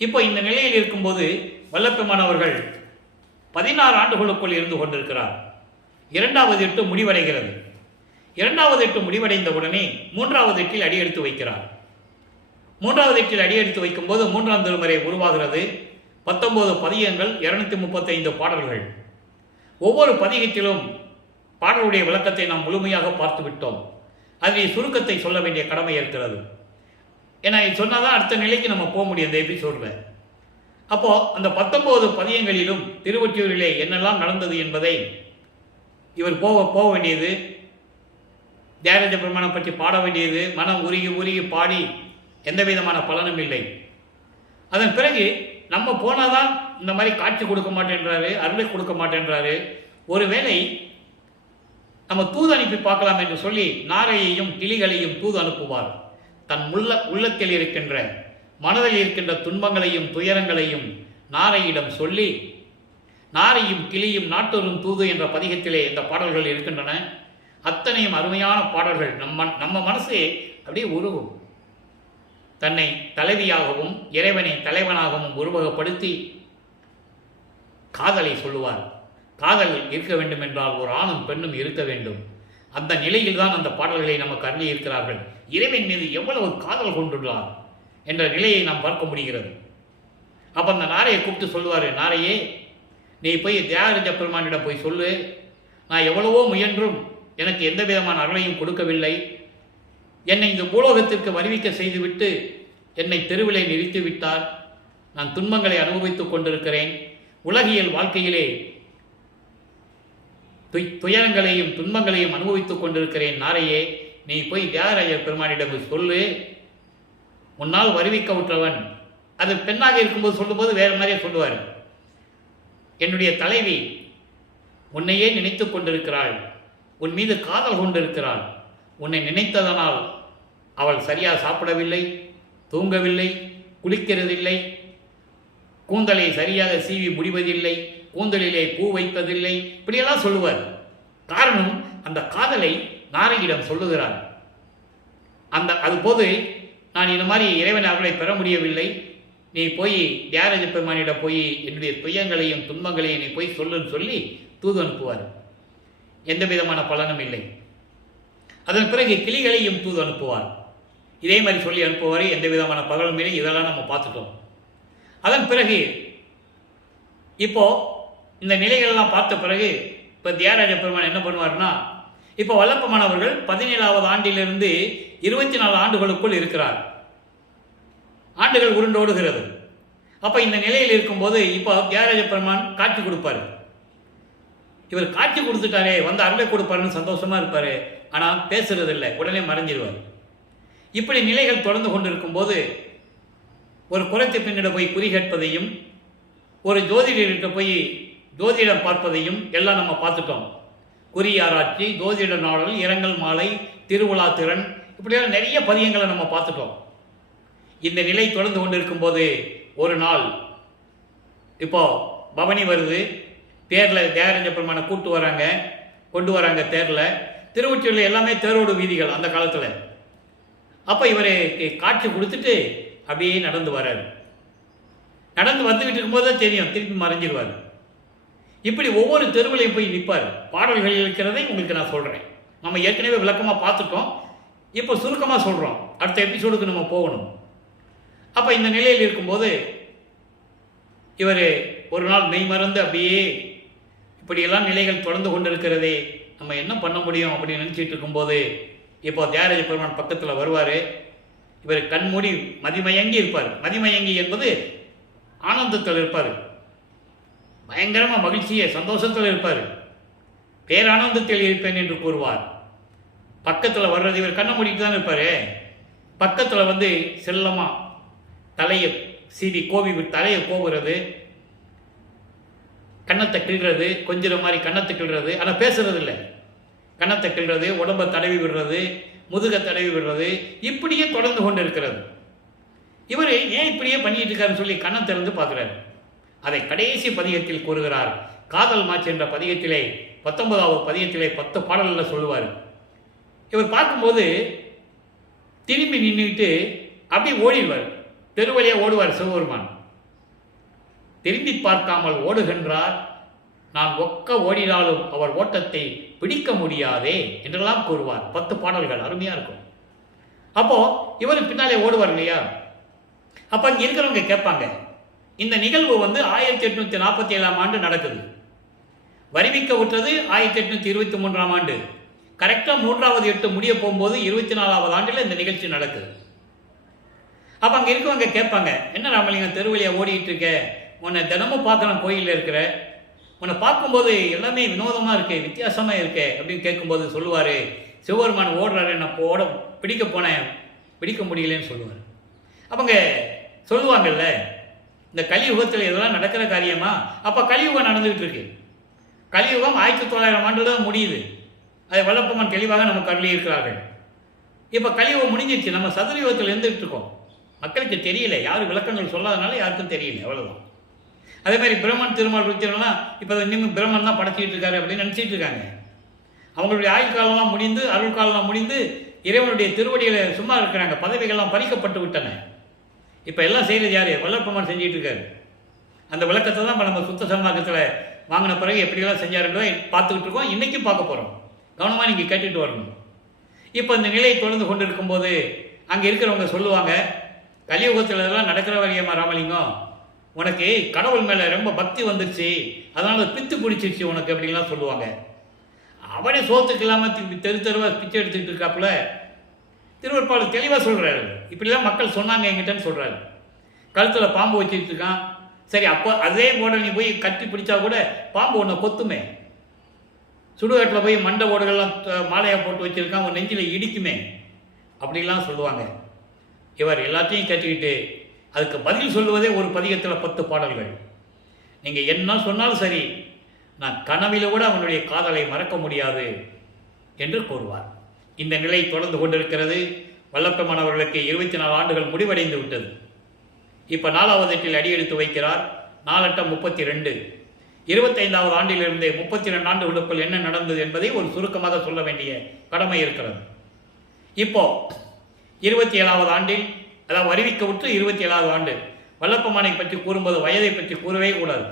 இப்போ இந்த நிலையில் இருக்கும்போது வல்லபெருமானவர்கள் 16 ஆண்டுகளுக்குள் இருந்து கொண்டிருக்கிறார். 2வது எட்டு முடிவடைகிறது. 2வது எட்டு முடிவடைந்த உடனே 3வது எட்டில் அடியெடுத்து வைக்கிறார். 3வது எட்டில் அடியெடுத்து வைக்கும்போது 3ஆம் திருமுறை உருவாகிறது. 19 பதிகங்கள், 235 பாடல்கள். ஒவ்வொரு பதிகத்திலும் பாடலுடைய விளக்கத்தை நாம் முழுமையாக பார்த்து விட்டோம். அதில் சுருக்கத்தை சொல்ல வேண்டிய கடமை இருக்கிறது. ஏன்னா இது சொன்னால் தான் அடுத்த நிலைக்கு நம்ம போக முடியும் இந்த எபிசோடில். அப்போது அந்த 19 பதியங்களிலும் திருவொற்றியூரிலே என்னெல்லாம் நடந்தது என்பதை இவர் போக வேண்டியது, தியாகராஜ பெருமானை பற்றி பாட வேண்டியது, மனம் உருகி உருகி பாடி எந்த விதமான பலனும் இல்லை. அதன் பிறகு நம்ம போனால் தான் இந்த மாதிரி காட்சி கொடுக்க மாட்டேன்றாரு, அருளை கொடுக்க மாட்டேன்றாரு. ஒருவேளை நம்ம தூது அனுப்பி பார்க்கலாம் என்று சொல்லி நாரையையும் கிளிகளையும் தூது அனுப்புவார். தன் உள்ளத்தில் இருக்கின்ற மனதில் இருக்கின்ற துன்பங்களையும் துயரங்களையும் நாரையிடம் சொல்லி, நாரையும் கிளியும் நாட்டொரும் தூது என்ற பதிகத்திலே இந்த பாடல்கள் இருக்கின்றன. அத்தனையும் அருமையான பாடல்கள். நம்ம மனசே அப்படியே உருகும். தன்னை தலைவியாகவும் இறைவனை தலைவனாகவும் உருவகப்படுத்தி காதலை சொல்லுவார். காதல் இருக்க வேண்டும் என்றால் ஒரு ஆணும் பெண்ணும் இருக்க வேண்டும். அந்த நிலையில் தான் அந்த பாடல்களை நமக்கு அருளி இருக்கிறார்கள். இறைவன் மீது எவ்வளவு காதல் கொண்டுள்ளார் என்ற நிலையை நாம் பார்க்க முடிகிறது. அப்போ அந்த நாரையை கூப்பிட்டு சொல்லுவார், நாரையே நீ போய் தியாகராஜ பெருமானிடம் போய் சொல்லு, நான் எவ்வளவோ முயன்றும் எனக்கு எந்த விதமான அருளையும் கொடுக்கவில்லை. என்னை இந்த பூலோகத்திற்கு வருவிக்க செய்துவிட்டு என்னை தெருவிலை நிறுத்தி விட்டார். நான் துன்பங்களை அனுபவித்துக் கொண்டிருக்கிறேன். உலகியல் வாழ்க்கையிலே துயரங்களையும் துன்பங்களையும் அனுபவித்துக் கொண்டிருக்கிறேன். நாரையே நீ போய் தியாகராஜ பெருமானிடம் சொல்லு, முன்னால் வருவிக்க விட்டவன். அது பெண்ணாக இருக்கும்போது சொல்லும்போது வேறு மாதிரியே சொல்லுவார். என்னுடைய தலைவி உன்னையே நினைத்து கொண்டிருக்கிறாள், உன் மீது காதல் கொண்டிருக்கிறாள். உன்னை நினைத்ததனால் அவள் சரியாக சாப்பிடவில்லை, தூங்கவில்லை, குளிக்கிறதில்லை, கூந்தலை சரியாக சீவி முடிவதில்லை, கூந்தலிலே பூ வைப்பதில்லை, இப்படியெல்லாம் சொல்லுவார். காரணம் அந்த காதலை நாரையிடம் சொல்லுகிறார். அதுபோது நான் இந்த மாதிரி இறைவன் அவர்களை பெற முடியவில்லை, நீ போய் தியாகராஜ பெருமானிடம் போய் என்னுடைய துயங்களையும் துன்பங்களையும் நீ போய் சொல்லுன்னு சொல்லி தூது அனுப்புவார். எந்த விதமான பலனும் இல்லை. அதன் பிறகு கிளிகளையும் தூது அனுப்புவார். இதே மாதிரி சொல்லி அனுப்புவார். எந்த விதமான பலனும் இல்லை. இதெல்லாம் நம்ம பார்த்துட்டோம். அதன் பிறகு இப்போ இந்த நிலைகளெல்லாம் பார்த்த பிறகு இப்போ தியாகராஜ பெருமான் என்ன பண்ணுவார்னா, இப்போ வல்லபெருமானவர்கள் 17வது ஆண்டிலிருந்து 24 ஆண்டுகளுக்குள் இருக்கிறார். ஆண்டுகள் உருண்டோடுகிறது. அப்போ இந்த நிலையில் இருக்கும்போது இப்போ தியாகராஜ பெருமான் காட்சி கொடுப்பார். இவர் காட்சி கொடுத்துட்டாரே, வந்து அருளை கொடுப்பாருன்னு சந்தோஷமா இருப்பார். ஆனால் பேசுறதில்லை, உடனே மறைஞ்சிடுவார். இப்படி நிலைகள் தொடர்ந்து கொண்டிருக்கும்போது ஒரு குறைத்த பெண்ணிடம் போய் குறி கேட்பதையும், ஒரு ஜோதிடர்கிட்ட போய் ஜோதிடம் பார்ப்பதையும் எல்லாம் நம்ம பார்த்துட்டோம். குறி ஆராய்ச்சி, ஜோதிட நாடல், இரங்கல் மாலை, திருவிழா திறன், இப்படியெல்லாம் நிறைய பதியங்களை நம்ம பார்த்துட்டோம். இந்த நிலை தொடர்ந்து கொண்டிருக்கும்போது ஒரு நாள் இப்போ பவனி வருது. தேரில் தியாகராஜ பெருமானை கொண்டு வராங்க தேரில். திருவொற்றியூரில் எல்லாமே தேரோடு வீதிகள் அந்த காலத்தில். அப்போ இவர் காட்சி கொடுத்துட்டு அப்படியே நடந்து வர்றார். நடந்து வந்துக்கிட்டு இருக்கும்போது தான் தெரியும், திருப்பி மறைஞ்சிடுவார். இப்படி ஒவ்வொரு தெருவிலையும் போய் நிற்பார். பாடல்கள் இருக்கிறதை உங்களுக்கு நான் சொல்கிறேன். நம்ம ஏற்கனவே விளக்கமாக பார்த்துட்டோம், இப்போ சுருக்கமாக சொல்கிறோம். அடுத்த எபிசோடுக்கு நம்ம போகணும். அப்போ இந்த நிலையில் இருக்கும்போது இவர் ஒரு நாள் மெய் மறந்து அப்படியே இப்படியெல்லாம் நிலைகள் தொடர்ந்து கொண்டு இருக்கிறதே, நம்ம என்ன பண்ண முடியும் அப்படின்னு நினச்சிட்டு இருக்கும்போது இப்போ தியாகராஜ பெருமான் பக்கத்தில் வருவார். இவர் கண்மூடி மதிமயங்கி இருப்பார். மதிமயங்கி என்பது ஆனந்தத்தில் இருப்பார், பயங்கரமாக மகிழ்ச்சியை சந்தோஷத்தில் இருப்பார், பேரானந்தத்தில் இருப்பேன் என்று கூறுவார். பக்கத்தில் வர்றது இவர் கண்ணை மூடிட்டு தான் இருப்பார். பக்கத்தில் வந்து செல்லமாக தலையை சீவி தலையை கோவுறது, கன்னத்தை கிள்றது, கொஞ்சம் மாதிரி கன்னத்தை கிள்றது, ஆனால் பேசுறது இல்லை. கன்னத்தை கிள்றது, உடம்பை தடவி விடுறது, முதுகை தடவி விடுறது, இப்படியே தொடர்ந்து கொண்டு இருக்கிறது. இவர் ஏன் இப்படியே பண்ணிட்டு இருக்காருன்னு சொல்லி கன்னத்திலிருந்து பார்க்குறாரு. அதை கடைசி பதிகத்தில் கூறுகிறார். காதல் மாச்சு என்ற பதிகத்திலே 19வது பதிகத்திலே 10 பாடல்களில் சொல்லுவார். இவர் பார்க்கும்போது திரும்பி நின்றுட்டு அப்படியே ஓடிடுவார், தெருவழியாக ஓடுவார் சிவபெருமான். திரும்பி பார்க்காமல் ஓடுகின்றார். நான் ஒக்க ஓடினாலும் அவர் ஓட்டத்தை பிடிக்க முடியாதே என்றெல்லாம் கூறுவார். 10 பாடல்கள் அருமையாக இருக்கும். அப்போது இவர் பின்னாலே ஓடுவார் இல்லையா? அப்போ இங்கே இருக்கிறவங்க கேட்பாங்க, இந்த நிகழ்வு வந்து 1847ஆம் ஆண்டு நடக்குது. வருவிக்க விட்டது 1823ஆம் ஆண்டு. கரெக்டாக 3வது 8 முடிய போகும்போது 24வது ஆண்டில் இந்த நிகழ்ச்சி நடக்குது. அப்போ அங்கே இருக்கவங்க கேட்பாங்க, என்ன ராமலிங்கம் தெருவழியாக ஓடிட்டு இருக்க, உன்னை தினமும் பார்க்குறேன் கோயிலில் இருக்கிற, உன்னை பார்க்கும்போது எல்லாமே வினோதமாக இருக்கு, வித்தியாசமாக இருக்கு அப்படின்னு கேட்கும்போது சொல்லுவார், சிவபெருமான் ஓடுறாரு, நான் பிடிக்க போனேன், பிடிக்க முடியலன்னு சொல்லுவார். அவங்க சொல்லுவாங்கல்ல, இந்த கலியுகத்தில் இதெல்லாம் நடக்கிற காரியமா? அப்போ கலியுகம் நடந்துகிட்டு இருக்கு. கலியுகம் 1900ஆம் ஆண்டு தான் முடியுது. அதை வல்லப்பம்மன் தெளிவாக நமக்கு அருளி இருக்கிறார்கள். இப்போ கலியுகம் முடிஞ்சிருச்சு, நம்ம சதுரயுகத்தில் இருந்துகிட்டு இருக்கோம். மக்களுக்கு தெரியல, யாரும் விளக்கங்கள் சொல்லாதனால யாருக்கும் தெரியல, அவ்வளோதான். அதே மாதிரி பிரம்மன் திருமால் ருத்திரம்லாம் இப்போ இன்னும் பிரம்மன் தான் படைச்சிட்டு இருக்காரு அப்படின்னு நினச்சிட்டு இருக்காங்க. அவங்களுடைய ஆயுள் காலம்லாம் முடிந்து, அருள் காலம்லாம் முடிந்து, இறைவனுடைய திருவடிகளை சும்மா இருக்கிறாங்க, பதவிகள்லாம் பறிக்கப்பட்டு விட்டன. இப்போ எல்லாம் செய்கிறது யார்? வல்லப்பெருமான் செஞ்சிட்டு இருக்காரு. அந்த விளக்கத்தை தான் இப்போ நம்ம சுத்த சன்மார்க்கத்தில் வாங்கின பிறகு எப்படியெல்லாம் செஞ்சாருன்றோ பார்த்துக்கிட்டு இருக்கோம். இன்றைக்கும் பார்க்க போகிறோம். கவனமாக நீங்கள் கேட்டுட்டு வரணும். இப்போ இந்த நிலையை தொடர்ந்து கொண்டு இருக்கும்போது அங்கே இருக்கிறவங்க சொல்லுவாங்க, கலியுகத்தில் இதெல்லாம் நடக்கிற வரையம்மா ராமலிங்கம், உனக்கு கடவுள் மேலே ரொம்ப பக்தி வந்துருச்சு, அதனால பித்து பிடிச்சிருச்சு உனக்கு அப்படின்லாம் சொல்லுவாங்க. அவனே சோத்துக்கு இல்லாமல் தெரு தெருவாக பிச்சை எடுத்துக்கிட்டு இருக்காப்புல திருவருட்பாடு தெளிவாக சொல்கிறாரு. இப்படிலாம் மக்கள் சொன்னாங்க என்கிட்டன்னு சொல்கிறாரு. கழுத்தில் பாம்பு வச்சுட்டு இருக்கான். சரி, அப்போ அதே போட நீ போய் கட்டி பிடிச்சா கூட பாம்பு ஒன்று கொத்துமே. சுடுகாட்டில் போய் மண்டை ஓடுகள்லாம் மாலையாக போட்டு வச்சுருக்கான், ஒரு நெஞ்சில் இடிக்குமே அப்படிலாம் சொல்லுவாங்க. இவர் எல்லாத்தையும் கேட்டுக்கிட்டு அதுக்கு பதில் சொல்லுவதே ஒரு பதிகத்தில் 10 பாடல்கள். நீங்கள் என்ன சொன்னாலும் சரி, நான் கனவில கூட அவனுடைய காதலை மறக்க முடியாது என்று கூறுவார். இந்த நிலை தொடர்ந்து கொண்டிருக்கிறது. வல்லப்பெருமான் அவர்களுக்கு 24 ஆண்டுகள் முடிவடைந்து விட்டது. இப்போ 4வது எட்டில் அடியெடுத்து வைக்கிறார். 4 8 32. 25வது ஆண்டிலிருந்து 32 ஆண்டுகளுக்குள் என்ன நடந்தது என்பதை ஒரு சுருக்கமாக சொல்ல வேண்டிய கடமை இருக்கிறது. இப்போ 27வது ஆண்டில், அதாவது அறிவிக்க விட்டு 27வது ஆண்டு, வல்லப்பெருமானை பற்றி கூறும்போது வயதை பற்றி கூறவே கூடாது.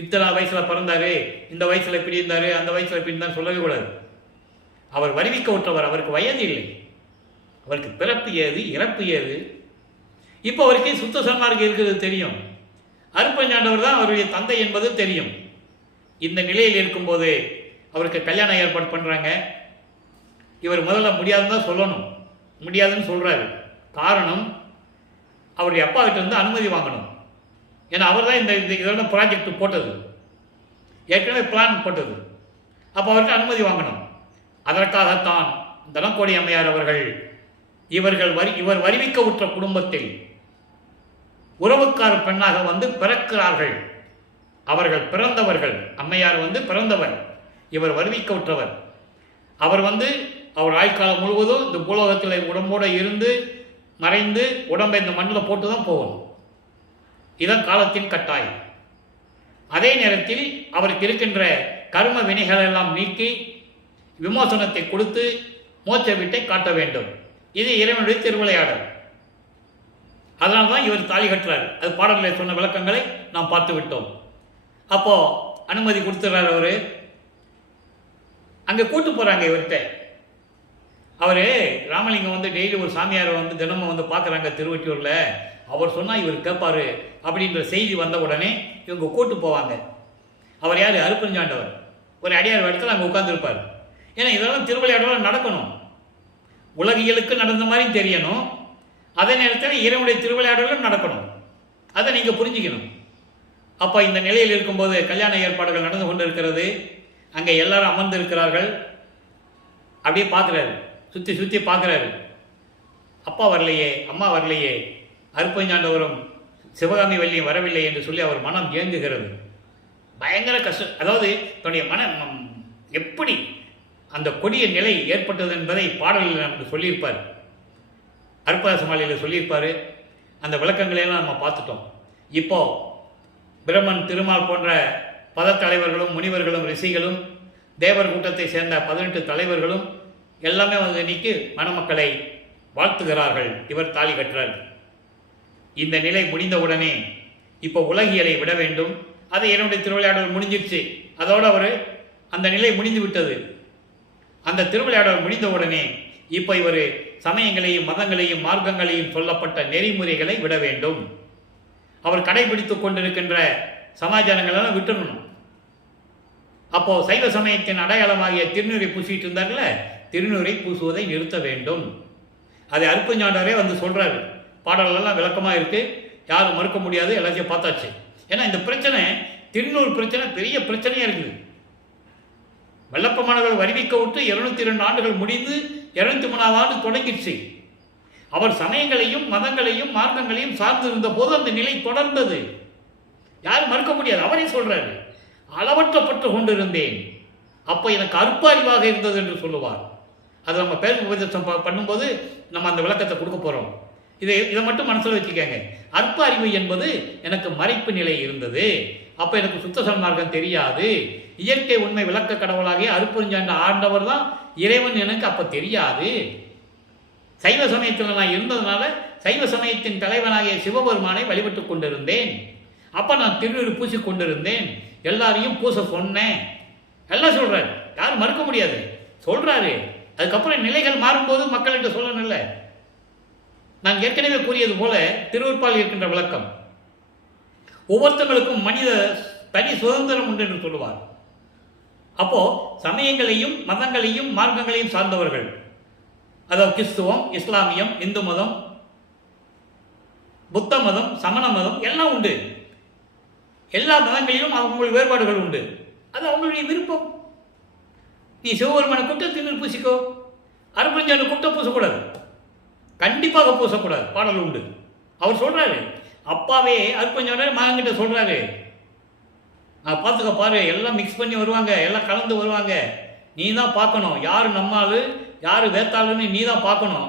இத்தனை வயசில் பிறந்தாரு, இந்த வயசில் இப்படி இருந்தார், அந்த வயசில் இப்படி இருந்தான்னு சொல்லவே கூடாது. அவர் வருவிக்க விட்டவர், அவருக்கு வயது இல்லை, அவருக்கு பிறப்பு ஏது இறப்பு ஏது. இப்போ அவருக்கு சுத்த சன்மார்க்கம் இருக்கிறது தெரியும். அருட்பெருஞ்சாண்டவர் தான் அவருடைய தந்தை என்பது தெரியும். இந்த நிலையில் இருக்கும்போது அவருக்கு கல்யாணம் ஏற்பாடு பண்ணுறாங்க. இவர் முதல்ல முடியாதுன்னு தான் சொல்லணும், முடியாதுன்னு சொல்கிறாரு. காரணம், அவருடைய அப்பா கிட்ட இருந்து அனுமதி வாங்கணும். ஏன்னா அவர் தான் இந்த இதெல்லாம் ப்ராஜெக்ட் போட்டது, ஏற்கனவே பிளான் போட்டது. அப்போ அவர்கிட்ட அனுமதி வாங்கணும். அதற்காகத்தான் தனக்கோடி அம்மையார் அவர்கள் இவர் வருவிக்க உற்ற குடும்பத்தில் உறவுக்கார பெண்ணாக வந்து பிறக்கிறார்கள். அவர்கள் பிறந்தவர்கள், அம்மையார் வந்து பிறந்தவர், இவர் வருவிக்க உற்றவர். அவர் வந்து அவர் ஆயுட்காலம் முழுவதும் இந்த பூலோகத்தில் உடம்போடு இருந்து மறைந்து உடம்பை இந்த மண்ணில் போட்டு தான் போகணும். இதன் காலத்தின் கட்டாயம். அதே நேரத்தில் அவருக்கு இருக்கின்ற கர்ம வினைகளெல்லாம் நீக்கி விமோசனத்தை கொடுத்து மோட்ச வீட்டை காட்ட வேண்டும். இது இறைவனுடைய திருவிளையாடல். அதனால தான் இவர் தாலி கட்டுறாரு. அது பாடலில் சொன்ன விளக்கங்களை நாம் பார்த்து விட்டோம். அப்போ அனுமதி கொடுத்துறாரு. அவரு அங்கே கூட்டு போகிறாங்க இவர்கிட்ட. அவர் ராமலிங்கம் வந்து டெய்லி ஒரு சாமியாரை வந்து தினமும் வந்து பார்க்குறாங்க திருவொற்றியூரில். அவர் சொன்னால் இவர் கேட்பார் அப்படின்ற செய்தி வந்த உடனே இவங்க கூட்டு போவாங்க. அவர் யார்? அருட்பெருஞ்சாண்டவர். ஒரு அடியார் இடத்துல அங்கே உட்கார்ந்துருப்பார். ஏன்னா இதெல்லாம் திருவிளையாடலாம் நடக்கணும், உலகியலுக்கு நடந்த மாதிரி தெரியணும். அதே நேரத்தில் இறைவனுடைய திருவிளையாடலும் நடக்கணும். அதை நீங்கள் புரிஞ்சுக்கணும். அப்போ இந்த நிலையில் இருக்கும்போது கல்யாண ஏற்பாடுகள் நடந்து கொண்டு இருக்கிறது. அங்கே எல்லாரும் அமர்ந்து இருக்கிறார்கள். அப்படியே பார்க்குறாரு, சுற்றி சுற்றி பார்க்குறாரு. அப்பா வரலையே, அம்மா வரலையே, அருப்பஞ்சாண்டவரும் சிவகாமி வள்ளியும் வரவில்லை என்று சொல்லி அவர் மனம் ஏங்குகிறது. பயங்கர கஷ்டம். அதாவது தன்னுடைய மனம் எப்படி அந்த கொடிய நிலை ஏற்பட்டது என்பதை பாடலில் நமக்கு சொல்லியிருப்பார், அருப்பாசமாலையில் சொல்லியிருப்பார். அந்த விளக்கங்களையெல்லாம் நம்ம பார்த்துட்டோம். இப்போ பிரம்மன், திருமால் போன்ற பதத்தலைவர்களும் முனிவர்களும் ரிஷிகளும் தேவர் கூட்டத்தை சேர்ந்த 18 தலைவர்களும் எல்லாமே வந்து நிற்கி மணமக்களை வாழ்த்துகிறார்கள். இவர் தாலி கட்டுறார். இந்த நிலை முடிந்தவுடனே இப்போ உலகியலை விட வேண்டும். அது என்னுடைய திருவிளையாடல் முடிஞ்சிருச்சு. அதோடு அவர் அந்த நிலை முடிந்து விட்டது. அந்த திருவிளையாடல் முடிந்தவுடனே இப்போ இவர் சமயங்களையும் மதங்களையும் மார்க்கங்களையும் சொல்லப்பட்ட நெறிமுறைகளை விட வேண்டும். அவர் கடைபிடித்து கொண்டிருக்கின்ற சமாச்சாரங்களெல்லாம் விட்டுடணும். அப்போ சைவ சமயத்தின் அடையாளமாகிய திருநீரை பூசிட்டு இருந்தார்கள, திருநீரை பூசுவதை நிறுத்த வேண்டும். அதை அருப்பஞ்சாண்டவரே வந்து சொல்றாரு. பாடலெல்லாம் விளக்கமாக இருக்கு, யாரும் மறுக்க முடியாது, எல்லாத்தையும் பார்த்தாச்சு. ஏன்னா இந்த பிரச்சனை, திருநூறு பிரச்சனை பெரிய பிரச்சனையா இருக்குது. வல்லப்ப மாணவர்கள் அறிவிக்க விட்டு 202 ஆண்டுகள் முடிந்து 203வது ஆண்டு தொடங்கிடுச்சு. அவர் சமயங்களையும் மதங்களையும் மார்க்கங்களையும் சார்ந்திருந்த போது அந்த நிலை தொடர்ந்தது. யாரும் மறுக்க முடியாது. அவரே சொல்றாரு, அளவற்றப்பட்டு கொண்டிருந்தேன், அப்போ எனக்கு அற்ப அறிவாக இருந்தது என்று சொல்லுவார். அதை நம்ம பேர் உபதேசம் பண்ணும்போது நம்ம அந்த விளக்கத்தை கொடுக்க போகிறோம். இதை மட்டும் மனசில் வச்சுக்கோங்க. அற்ப அறிவு என்பது எனக்கு மறைப்பு நிலை இருந்தது. அப்போ எனக்கு சுத்த சன்மார்க்கம் தெரியாது. இயற்கை உண்மை விளக்க கடவுளாகிய அருப்பஞ்சாண்ட ஆண்டவர் தான் இறைவன் எனக்கு அப்போ தெரியாது. சைவ சமயத்தில் நான் இருந்ததுனால சைவ சமயத்தின் தலைவனாகிய சிவபெருமானை வழிபட்டு கொண்டிருந்தேன். அப்போ நான் திருநீர் பூசி கொண்டிருந்தேன், எல்லாரையும் பூச சொன்னேன். எல்லாம் சொல்றாரு, யாரும் மறுக்க முடியாது, சொல்றாரு. அதுக்கப்புறம் நிலைகள் மாறும்போது மக்கள்கிட்ட சொல்லணும். இல்லை, நான் ஏற்கனவே கூறியது போல திருவருட்பால் இருக்கின்ற விளக்கம், ஒவ்வொருத்தங்களுக்கும் மனித தனி சுதந்திரம் உண்டு என்று சொல்லுவார். அப்போ சமயங்களையும் மதங்களையும் மார்க்கங்களையும் சார்ந்தவர்கள், அதாவது கிறிஸ்துவம், இஸ்லாமியம், இந்து மதம், புத்த மதம், சமண மதம் எல்லாம் உண்டு. எல்லா மதங்களிலும் அவங்களுக்கு வேறுபாடுகள் உண்டு. அது அவங்களுடைய விருப்பம். நீ சிவபெருமான கூட்டம் திருநீர் பூசிக்கோ, அருப்பஞ்சாண்டு கூட்டம் பூசக்கூடாது, கண்டிப்பாக பூசக்கூடாது. பாடல் உண்டு. அவர் சொல்றாரு, அப்பாவே அருப்பஞ்சாண்டர் மகன்கிட்ட சொல்றாரு, நான் பார்த்துக்க பாரு, எல்லாம் மிக்ஸ் பண்ணி வருவாங்க, எல்லாம் கலந்து வருவாங்க, நீ தான் பார்க்கணும் யார் நம்மால் யார் வேத்தாளுன்னு நீ தான் பார்க்கணும்.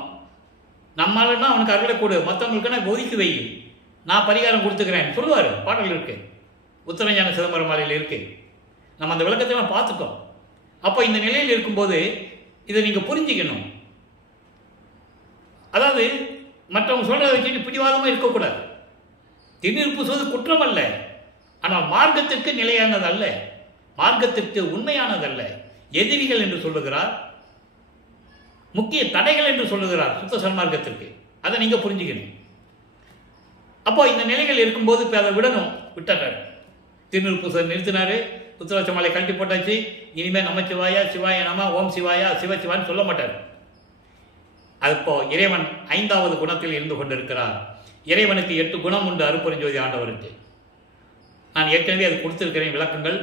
நம்மாலுன்னா அவனுக்கு அருளை கொடு, மற்றவங்களுக்குன்னா ஒதுக்கி வை, நான் பரிகாரம் கொடுத்துக்கிறேன் சொல்லுவார். பாடல் இருக்கு, உத்தரஞான சிதம்பரம் மாலையில் இருக்கு. நம்ம அந்த விளக்கத்தை பார்த்துட்டோம். அப்போ இந்த நிலையில் இருக்கும்போது இதை நீங்கள் புரிஞ்சிக்கணும். அதாவது மற்றவங்க சொல்றதை வச்சுட்டு பிடிவாதமாக இருக்கக்கூடாது. திருநீர் பூசுவது குற்றம் அல்ல, ஆனால் மார்க்கத்திற்கு நிலையானது அல்ல, மார்க்கத்திற்கு உண்மையானதல்ல. எதிரிகள் என்று சொல்லுகிறார், முக்கிய தடைகள் என்று சொல்லுகிறார் சுத்த சன்மார்க்கத்திற்கு. அதை நீங்கள் புரிஞ்சுக்கணும். அப்போ இந்த நிலைகள் இருக்கும்போது இப்போ அதை விடணும். விட்டார், திருநீர் பூசை நிறுத்தினாரு, உத்தரவாச்ச மாலை கழட்டி போட்டாச்சு. இனிமேல் நமச்சிவாயா சிவாய நம ஓம் சிவாயா சிவசிவான்னு சொல்ல மாட்டார். அப்போ இறைவன் 5வது குணத்தில் இருந்து கொண்டிருக்கிறார். இறைவனுக்கு 8 குணம் உண்டு அருப்பெருஞ்சோதி ஆண்டவருக்கு. நான் ஏற்கனவே அது கொடுத்திருக்கிறேன் விளக்கங்கள்.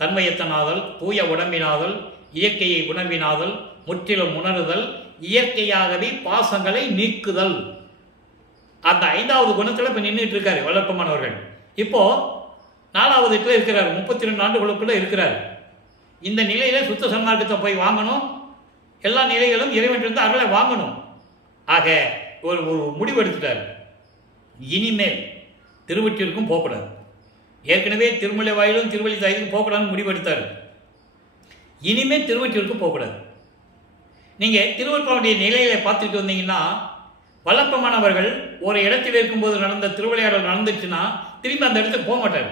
தன்மையத்தனாதல், தூய உடம்பினாதல், இயற்கையை உணர்வினாதல், முற்றிலும் உணருதல், இயற்கையாகவே பாசங்களை நீக்குதல். அந்த 5வது குணத்தில் இப்போ நின்றுட்டு இருக்காரு வல்லப்பமானவர்கள். இப்போ 4வது இருக்கிறார், 32 ஆண்டுகளுக்குள்ள இருக்கிறார். இந்த நிலையில சுத்த சன்மார்க்கத்தை போய் வாங்கணும். எல்லா நிலைகளும் இறைவனிலிருந்து அருளை வாங்கணும். ஆக ஒரு முடிவு எடுத்துட்டார், இனிமேல் திருவொற்றிற்கும் போகக்கூடாது. ஏற்கனவே திருமலை வாயிலும் திருவள்ளி தாயிலும் போகக்கூடாதுன்னு முடிவெடுத்தார். இனிமேல் திருவொற்றிற்கும் போகக்கூடாது. நீங்கள் திருவருட்பாவுடைய நிலைகளை பார்த்துட்டு வந்தீங்கன்னா, வல்லப்பமானவர்கள் ஒரு இடத்தில் இருக்கும்போது நடந்த திருவிளையாடல் நடந்துச்சுன்னா திரும்பி அந்த இடத்துக்கு போக மாட்டார்.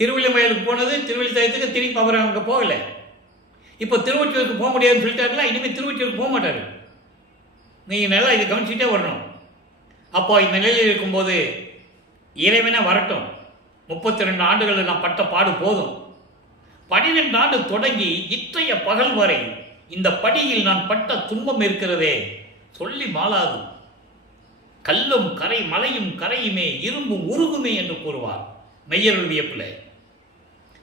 திருவள்ளிமலைக்கு போனது திருவள்ளி தாயத்துக்கு திரும்பி அவர் அங்கே போகலை. இப்போ திருவொற்றியூருக்கு போக முடியாதுன்னு சொல்லிட்டாருல, இனிமேல் திருவொற்றியூருக்கு போக மாட்டார். நீங்கள் நல்லா இதை கவனிச்சுட்டே வரணும். அப்போ இந்த நிலையில் இருக்கும்போது இறைவனே வரட்டும், 32 ஆண்டுகள் நான் பட்ட பாடு போதும். 12 ஆண்டு தொடங்கி இன்றைய பகல் வரை இந்த படியில் நான் பட்ட துன்பம் இருக்கிறதே, சொல்லி மாளாது. கல்லும் கரை மலையும் கரையுமே இரும்பும் உருகுமே என்று கூறுவார் மெய்யருள் வியப்பில்.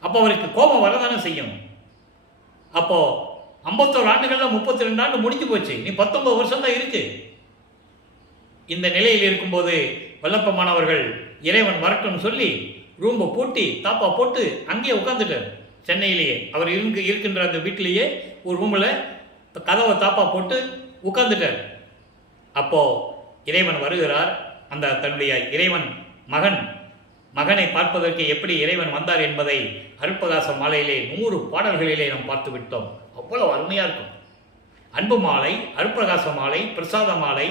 அப்போ அவருக்கு கோபம் வரதானே செய்யும். அப்போ 51 ஆண்டுகள்ல 32 ஆண்டு முடிஞ்சு போச்சு, நீ 19 வருஷம் தான் இருக்கு. இந்த நிலையில் இருக்கும்போது வல்லப்பமானவர்கள் இறைவன் வரட்டும்னு சொல்லி ரூம்பை பூட்டி தாப்பா போட்டு அங்கேயே உட்காந்துட்டார். சென்னையிலேயே அவர் இருக்கின்ற அந்த வீட்டிலேயே ஒரு ரூமில் கதவை தாப்பா போட்டு உட்காந்துட்டார். அப்போ இறைவன் வருகிறார். அந்த தன்னுடைய இறைவன் மகனை பார்ப்பதற்கு எப்படி இறைவன் வந்தார் என்பதை அருட்பிரகாச மாலையிலே 100 பாடல்களிலே நாம் பார்த்து விட்டோம். அவ்வளவு அருமையாக இருக்கும். அன்பு மாலை, அருட்பிரகாச மாலை, பிரசாத மாலை,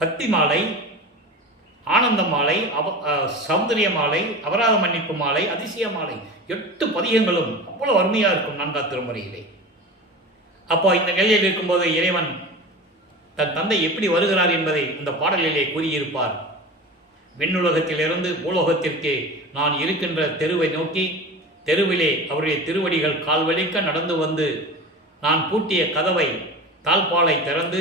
பக்தி மாலை, ஆனந்த மாலை, சௌந்தரிய மாலை, அபராத மன்னிப்பு மாலை, அதிசய மாலை, 8 பதிகங்களும் அவ்வளவு அருமையாக இருக்கும் 4ஆம் திருமுறையிலே. அப்போ இந்த நிலையில் இருக்கும்போது இறைவன் தன் தந்தை எப்படி வருகிறார் என்பதை இந்த பாடலிலே கூறியிருப்பார். விண்ணுலகத்திலிருந்து பூலோகத்திற்கு நான் இருக்கின்ற தெருவை நோக்கி, தெருவிலே அவருடைய திருவடிகள் கால்வலிக்க நடந்து வந்து, நான் பூட்டிய கதவை தாழ்பாலை திறந்து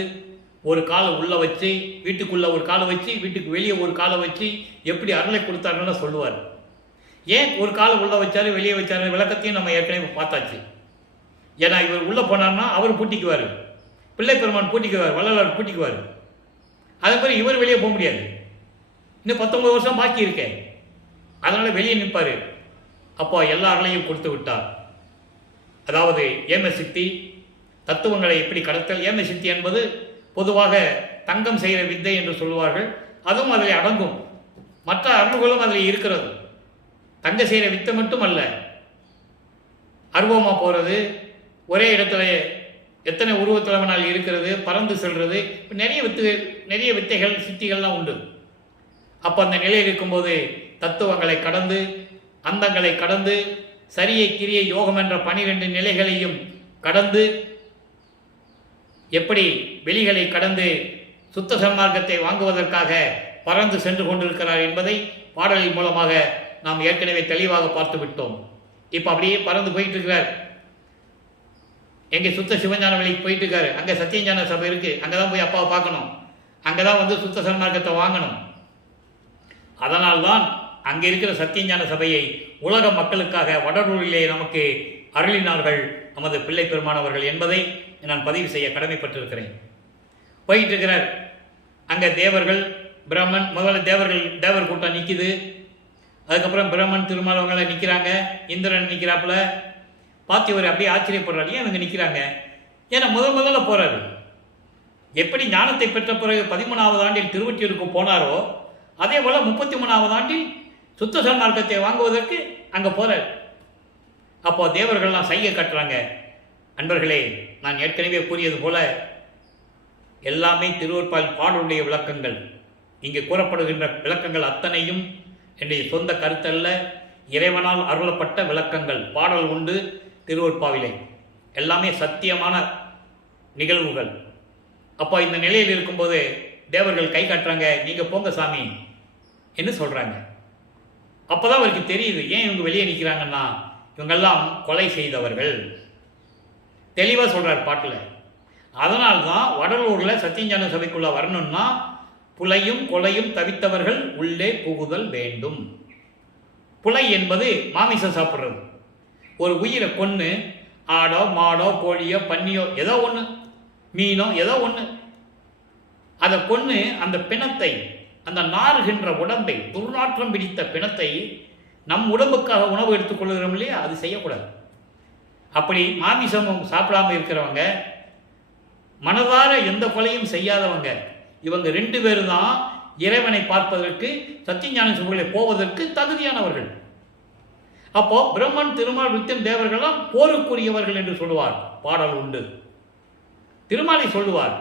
ஒரு காலை உள்ளே வச்சு, வீட்டுக்குள்ளே ஒரு காலை வச்சு, வீட்டுக்கு வெளியே ஒரு காலை வச்சு எப்படி அருளை கொடுத்தாருன்னு சொல்லுவார். ஏன் ஒரு காலை உள்ளே வச்சாரு வெளியே வச்சாரு விளக்கத்தையும் நம்ம ஏற்கனவே பார்த்தாச்சு. ஏன்னா இவர் உள்ளே போனார்னா அவர் பூட்டிக்குவார், பிள்ளை பெருமான் பூட்டிக்குவார், வள்ளலார் பூட்டிக்குவார். அதே மாதிரி இவர் வெளியே போக முடியாது. இன்னும் 19 வருஷம் பாக்கி இருக்கேன், அதனால் வெளியே நிற்பார். அப்போ எல்லா அருளையும் கொடுத்து விட்டார். அதாவது ஏம சித்தி தத்துவங்களை எப்படி கடத்தல். ஏம சித்தி என்பது பொதுவாக தங்கம் செய்கிற வித்தை என்று சொல்லுவார்கள். அதுவும் அதில் அடங்கும். மற்ற அருள்களும் அதில் இருக்கிறது. தங்க செய்கிற வித்தை மட்டும் அல்ல, அருவமாக போகிறது, ஒரே இடத்துல எத்தனை உருவத்திலவனால் இருக்கிறது, பறந்து செல்வது, நிறைய வித்தைகள் சித்திகள்லாம் உண்டு. அப்போ அந்த நிலையில் இருக்கும்போது தத்துவங்களை கடந்து, அந்தங்களை கடந்து, சரியை கிரியை யோகம் என்ற 12 நிலைகளையும் கடந்து, எப்படி வெளிகளை கடந்து சுத்த சன்மார்க்கத்தை வாங்குவதற்காக பறந்து சென்று கொண்டிருக்கிறார் என்பதை பாடலின் மூலமாக நாம் ஏற்கனவே தெளிவாக பார்த்து விட்டோம். இப்போ அப்படியே பறந்து போயிட்டு இருக்கிறார். எங்கே சுத்த சிவஞான வழிக்கு போயிட்டு இருக்காரு. அங்கே சத்தியஞான சபை இருக்கு, அங்கே தான் போய் அப்பாவை பார்க்கணும், அங்கே தான் வந்து சுத்த சன்மார்க்கத்தை வாங்கணும். அதனால்தான் அங்கே இருக்கிற சத்தியஞான சபையை உலக மக்களுக்காக வடலூரிலே நமக்கு அருளினார்கள் நமது பிள்ளை பெருமானவர்கள் என்பதை நான் பதிவு செய்ய கடமைப்பட்டிருக்கிறேன். போயிட்டு இருக்கிறார். அங்கே தேவர்கள் பிரம்மன், முதல்ல தேவர் கூட்டம் நிற்கிது. அதுக்கப்புறம் பிரம்மன் திருமாலவங்களை நிற்கிறாங்க, இந்திரன் நிற்கிறாப்புல. பார்த்து இவர் அப்படியே ஆச்சரியப்படுறாரு, ஏன் இவங்க நிற்கிறாங்க? ஏன்னா முதல்ல போறாரு. எப்படி ஞானத்தை பெற்ற பிறகு 13வது ஆண்டில் திருவொற்றியூருக்கு போனாரோ, அதே போல 33வது ஆண்டில் சுத்த சன்மார்க்கத்தை வாங்குவதற்கு அங்கே போறார். அப்போ தேவர்கள்லாம் சைகை கட்டுறாங்க. அன்பர்களே, நான் ஏற்கனவே கூறியது போல எல்லாமே திருவொற்பால் பாடலுடைய விளக்கங்கள். இங்கே கூறப்படுகின்ற விளக்கங்கள் அத்தனையும் என்னுடைய சொந்த கருத்தல்ல, இறைவனால் அருளப்பட்ட விளக்கங்கள். பாடல் உண்டு திருவொற்பாவிலே, எல்லாமே சத்தியமான நிகழ்வுகள். அப்போ இந்த நிலையில் இருக்கும்போது தேவர்கள் கை காட்டுறாங்க, நீங்கள் போங்க சாமி என்று சொல்கிறாங்க. அப்போ தான் அவருக்கு தெரியுது ஏன் இவங்க வெளியே நிற்கிறாங்கன்னா, இவங்கெல்லாம் கொலை செய்தவர்கள். தெளிவாக சொல்கிறார் பாட்டில். அதனால்தான் வடலூரில் சத்தியஞான சபைக்குள்ளே வரணும்னா புலையும் கொலையும் தவித்தவர்கள் உள்ளே புகுதல் வேண்டும். புலை என்பது மாமிசம் சாப்பிட்றது. ஒரு உயிரை கொன்று, ஆடோ மாடோ கோழியோ பன்னியோ ஏதோ ஒன்று, மீனோ ஏதோ ஒன்று, அதை கொன்று அந்த பிணத்தை, அந்த நாறுகின்ற உடம்பை, துர்நாற்றம் பிடித்த பிணத்தை நம் உடம்புக்காக உணவு எடுத்துக்கொள்கிறோம் இல்லையா, அது செய்யக்கூடாது. அப்படி மாமிசமும் சாப்பிடாமல் இருக்கிறவங்க, மனதார எந்த கொலையும் செய்யாதவங்க, இவங்க 2 பேர் தான் இறைவனை பார்ப்பதற்கு சத்தியஞான சபைகளை போவதற்கு தகுதியானவர்கள். அப்போ பிரம்மன், திருமால், ருத்திரன் தேவர்கள்லாம் போருக்குரியவர்கள் என்று சொல்லுவார். பாடல் உண்டு. திருமாலை சொல்லுவார்,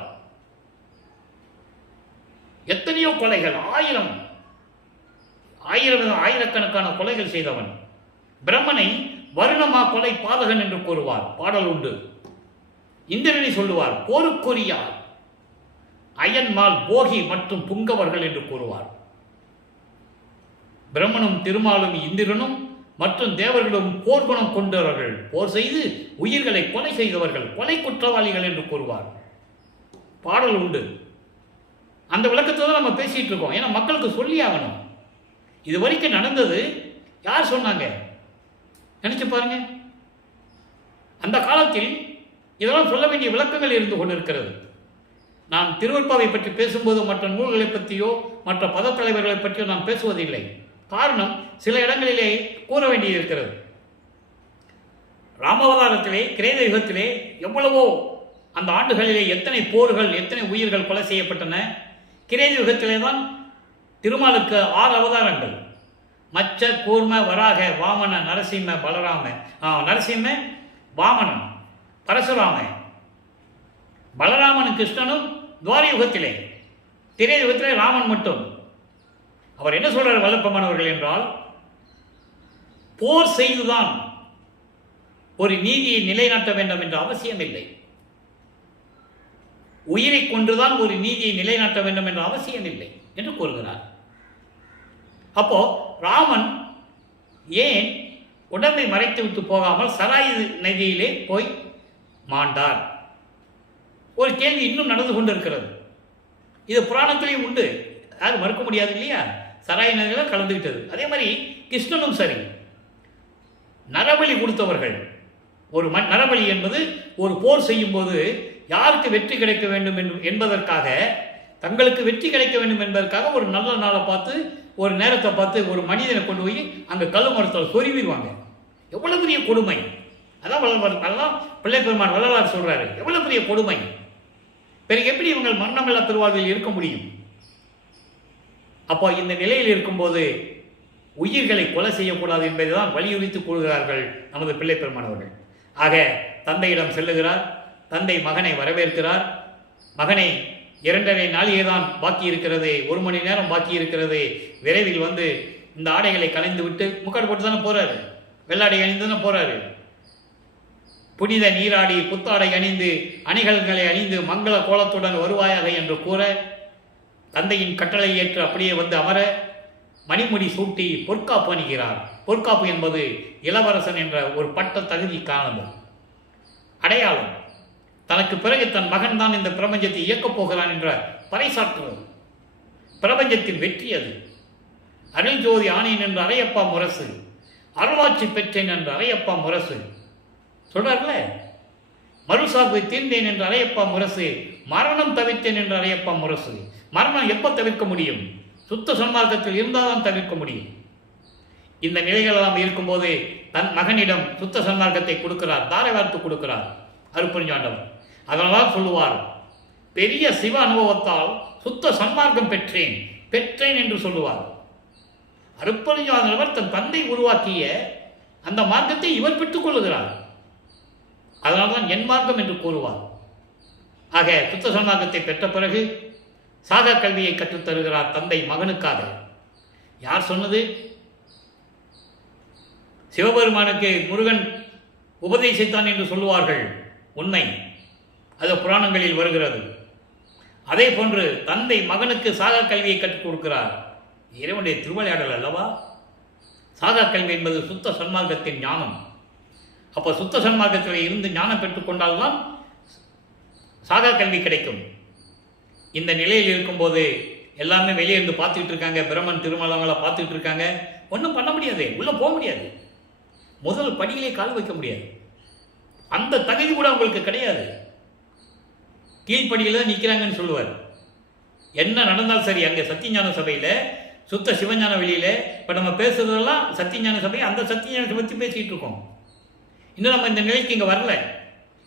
எத்தனையோ கொலைகள், ஆயிரக்கணக்கான கொலைகள் செய்தவன். பிரம்மனை வருணமா கொலை பாதகன் என்று கூறுவார். பாடல் உண்டு. இந்திரனை சொல்லுவார் போருக்குரியார், அயன்மால், போகி மற்றும் புங்கவர்கள் என்று கூறுவார். பிரம்மனும் திருமாலும் இந்திரனும் மற்றும் தேவர்களும் போர்க்குணம் கொண்டவர்கள், போர் செய்து உயிர்களை கொலை செய்தவர்கள், கொலை குற்றவாளிகள் என்று கூறுவார். பாடல் உண்டு. அந்த விளக்கத்தை தான் நம்ம பேசிகிட்டு இருக்கோம். ஏன்னா மக்களுக்கு சொல்லி ஆகணும். இது வரைக்கும் நடந்தது யார் சொன்னாங்க? நினச்சி பாருங்க. அந்த காலத்தில் இதெல்லாம் சொல்ல வேண்டிய விளக்கங்கள் இருந்து கொண்டிருக்கிறது. நான் திருவருட்பாவை பற்றி பேசும்போது மற்ற நூல்களை பற்றியோ மற்ற பதத்தலைவர்களை பற்றியோ நான் பேசுவதில்லை. காரணம், சில இடங்களிலே கூற வேண்டியது இருக்கிறது. ராமாவதாரத்திலே, கிரேத யுகத்திலே எவ்வளவோ அந்த ஆண்டுகளிலே எத்தனை போர்கள், எத்தனை உயிர்கள் கொலை செய்யப்பட்டன. கிரேத யுகத்திலே தான் திருமாலுக்கு 6 அவதாரங்கள். மச்ச, கூர்ம, வராக, வாமன, நரசிம்ம, பலராம, நரசிம்ம, வாமனன், பரசுராம. பலராமன் கிருஷ்ணனும் துவார யுகத்திலே. திரேத யுகத்திலே ராமன் மட்டும். அவர் என்ன சொல்றார் வல்லப்பமானவர்கள் என்றால், போர் செய்துதான் ஒரு நீதியை நிலைநாட்ட வேண்டும் என்ற அவசியம் இல்லை. உயிரை கொண்டுதான் ஒரு நீதியை நிலைநாட்ட வேண்டும் என்ற அவசியம் இல்லை என்று கூறுகிறார். அப்போ ராமன் ஏன் உடம்பை மறைத்து விட்டு போகாமல் சராயு நதியிலே போய் மாண்டார்? ஒரு கேள்வி இன்னும் நடந்து கொண்டிருக்கிறது. இது புராணத்திலேயும் உண்டு, யாரும் மறுக்க முடியாது இல்லையா? சராயு நதியில் கலந்துவிட்டது. அதே மாதிரி கிருஷ்ணனும் சரி, நரபலி கொடுத்தவர்கள். ஒரு நரபலி என்பது ஒரு போர் செய்யும் போது யாருக்கு வெற்றி கிடைக்க வேண்டும் என்பதற்காக, தங்களுக்கு வெற்றி கிடைக்க வேண்டும் என்பதற்காக ஒரு நல்ல நாளை பார்த்து, ஒரு நேரத்தை பார்த்து ஒரு மனிதனை கொண்டு போய் அங்கே கல் மரத்தில் சொருவிடுவாங்க. எவ்வளவு பெரிய கொடுமை! அதான் பிள்ளை பெருமான் வள்ளலார் சொல்றாரு, எவ்வளவு பெரிய கொடுமை! பிறகு எப்படி இவங்கள் மரணமில்லா பெருவாழ்வில் இருக்க முடியும்? அப்போ இந்த நிலையில் இருக்கும்போது உயிர்களை கொலை செய்யக்கூடாது என்பதை தான் வலியுறுத்தி கூறுகிறார்கள் நமது பிள்ளை பெருமானவர்கள். ஆக தந்தையிடம் செல்லுகிறார். தந்தை மகனை வரவேற்கிறார். மகனை 2.5 நாளிகை தான் பாக்கி இருக்கிறது, 1 மணி நேரம் பாக்கி இருக்கிறது, விரைவில் வந்து இந்த ஆடைகளை கலைந்து விட்டு, முக்காடு போட்டு தானே போறாரு, வெள்ளாடை அணிந்து தானே போறாரு, புனித நீராடி புத்தாடை அணிந்து அணிகலன்களை அணிந்து மங்கள கோலத்துடன் வருவாயாக என்று கூற, தந்தையின் கட்டளை ஏற்று அப்படியே வந்து அமர, மணிமுடி சூட்டி பொற்காப்பு அணிகிறார். பொற்காப்பு என்பது இளவரசன் என்ற ஒரு பட்ட தகுதிக்கானது, அடையாளம். தனக்கு பிறகு தன் மகன் தான் இந்த பிரபஞ்சத்தை இயக்கப் போகிறான் என்ற பறைசாற்றுவது. பிரபஞ்சத்தின் வெற்றி அது. அருள் ஜோதி ஆனேன் என்று அரையப்பா முரசு, அருளாட்சி பெற்றேன் என்று அரையப்பா முரசு சொல்றார்ல. மறுசார்பை தீர்ந்தேன் என்று அரையப்பா முரசு, மரணம் தவிர்த்தேன் என்று அரையப்பா முரசு. மரணம் எப்போ தவிர்க்க முடியும்? சுத்த சன்மார்க்கத்தில் இருந்தால்தான் தவிர்க்க முடியும். இந்த நிலைகளெல்லாம் இருக்கும்போது தன் மகனிடம் சுத்த சன்மார்க்கத்தை கொடுக்கிறார், தாரை வார்த்து கொடுக்கிறார் அருட்பெருஞ்சாண்டவர். அதனால்தான் சொல்லுவார், பெரிய சிவ அனுபவத்தால் சுத்த சன்மார்க்கம் பெற்றேன் என்று சொல்லுவார். அருட்பெருஞ்சாண்டவர் தன் தந்தை உருவாக்கிய அந்த மார்க்கத்தை இவர் பெற்றுக் கொள்ளுகிறார். அதனால்தான் என் மார்க்கம் என்று கூறுவார். ஆக சுத்த சன்மார்க்கத்தை பெற்ற பிறகு சாகா கல்வியை கற்றுத்தருகிறார் தந்தை மகனுக்காக. யார் சொன்னது? சிவபெருமானுக்கு முருகன் உபதேசித்தான் என்று சொல்லுவார்கள், உண்மை. அது புராணங்களில் வருகிறது. அதே போன்று தந்தை மகனுக்கு சாகா கல்வியை கற்றுக் கொடுக்கிறார். இறைவனுடைய திருவிளையாடல் அல்லவா? சாகா கல்வி என்பது சுத்த சன்மார்க்கத்தின் ஞானம். அப்போ சுத்த சன்மார்க்கத்தில் இருந்து ஞானம் பெற்றுக்கொண்டால்தான் சாகா கல்வி கிடைக்கும். இந்த நிலையில் இருக்கும்போது எல்லாமே வெளியே இருந்து பார்த்துக்கிட்டு இருக்காங்க, பிரம்மன் திருமலங்களை பார்த்துக்கிட்டு இருக்காங்க. ஒன்றும் பண்ண முடியாது, உள்ளே போக முடியாது, முதல் படியிலே கால் வைக்க முடியாது. அந்த தகுதி கூட அவங்களுக்கு கிடையாது. கீழ்ப்படியில் தான் நிற்கிறாங்கன்னு சொல்லுவார். என்ன நடந்தாலும் சரி, அங்கே சத்தியஞான சபையில், சுத்த சிவஞான வெளியில் இப்போ நம்ம பேசுறதெல்லாம் சத்தியஞான சபை, அந்த சத்தியஞான சபை பற்றி பேசிக்கிட்டு இருக்கோம். இன்னும் நம்ம இந்த நிலைக்கு இங்கே வரல.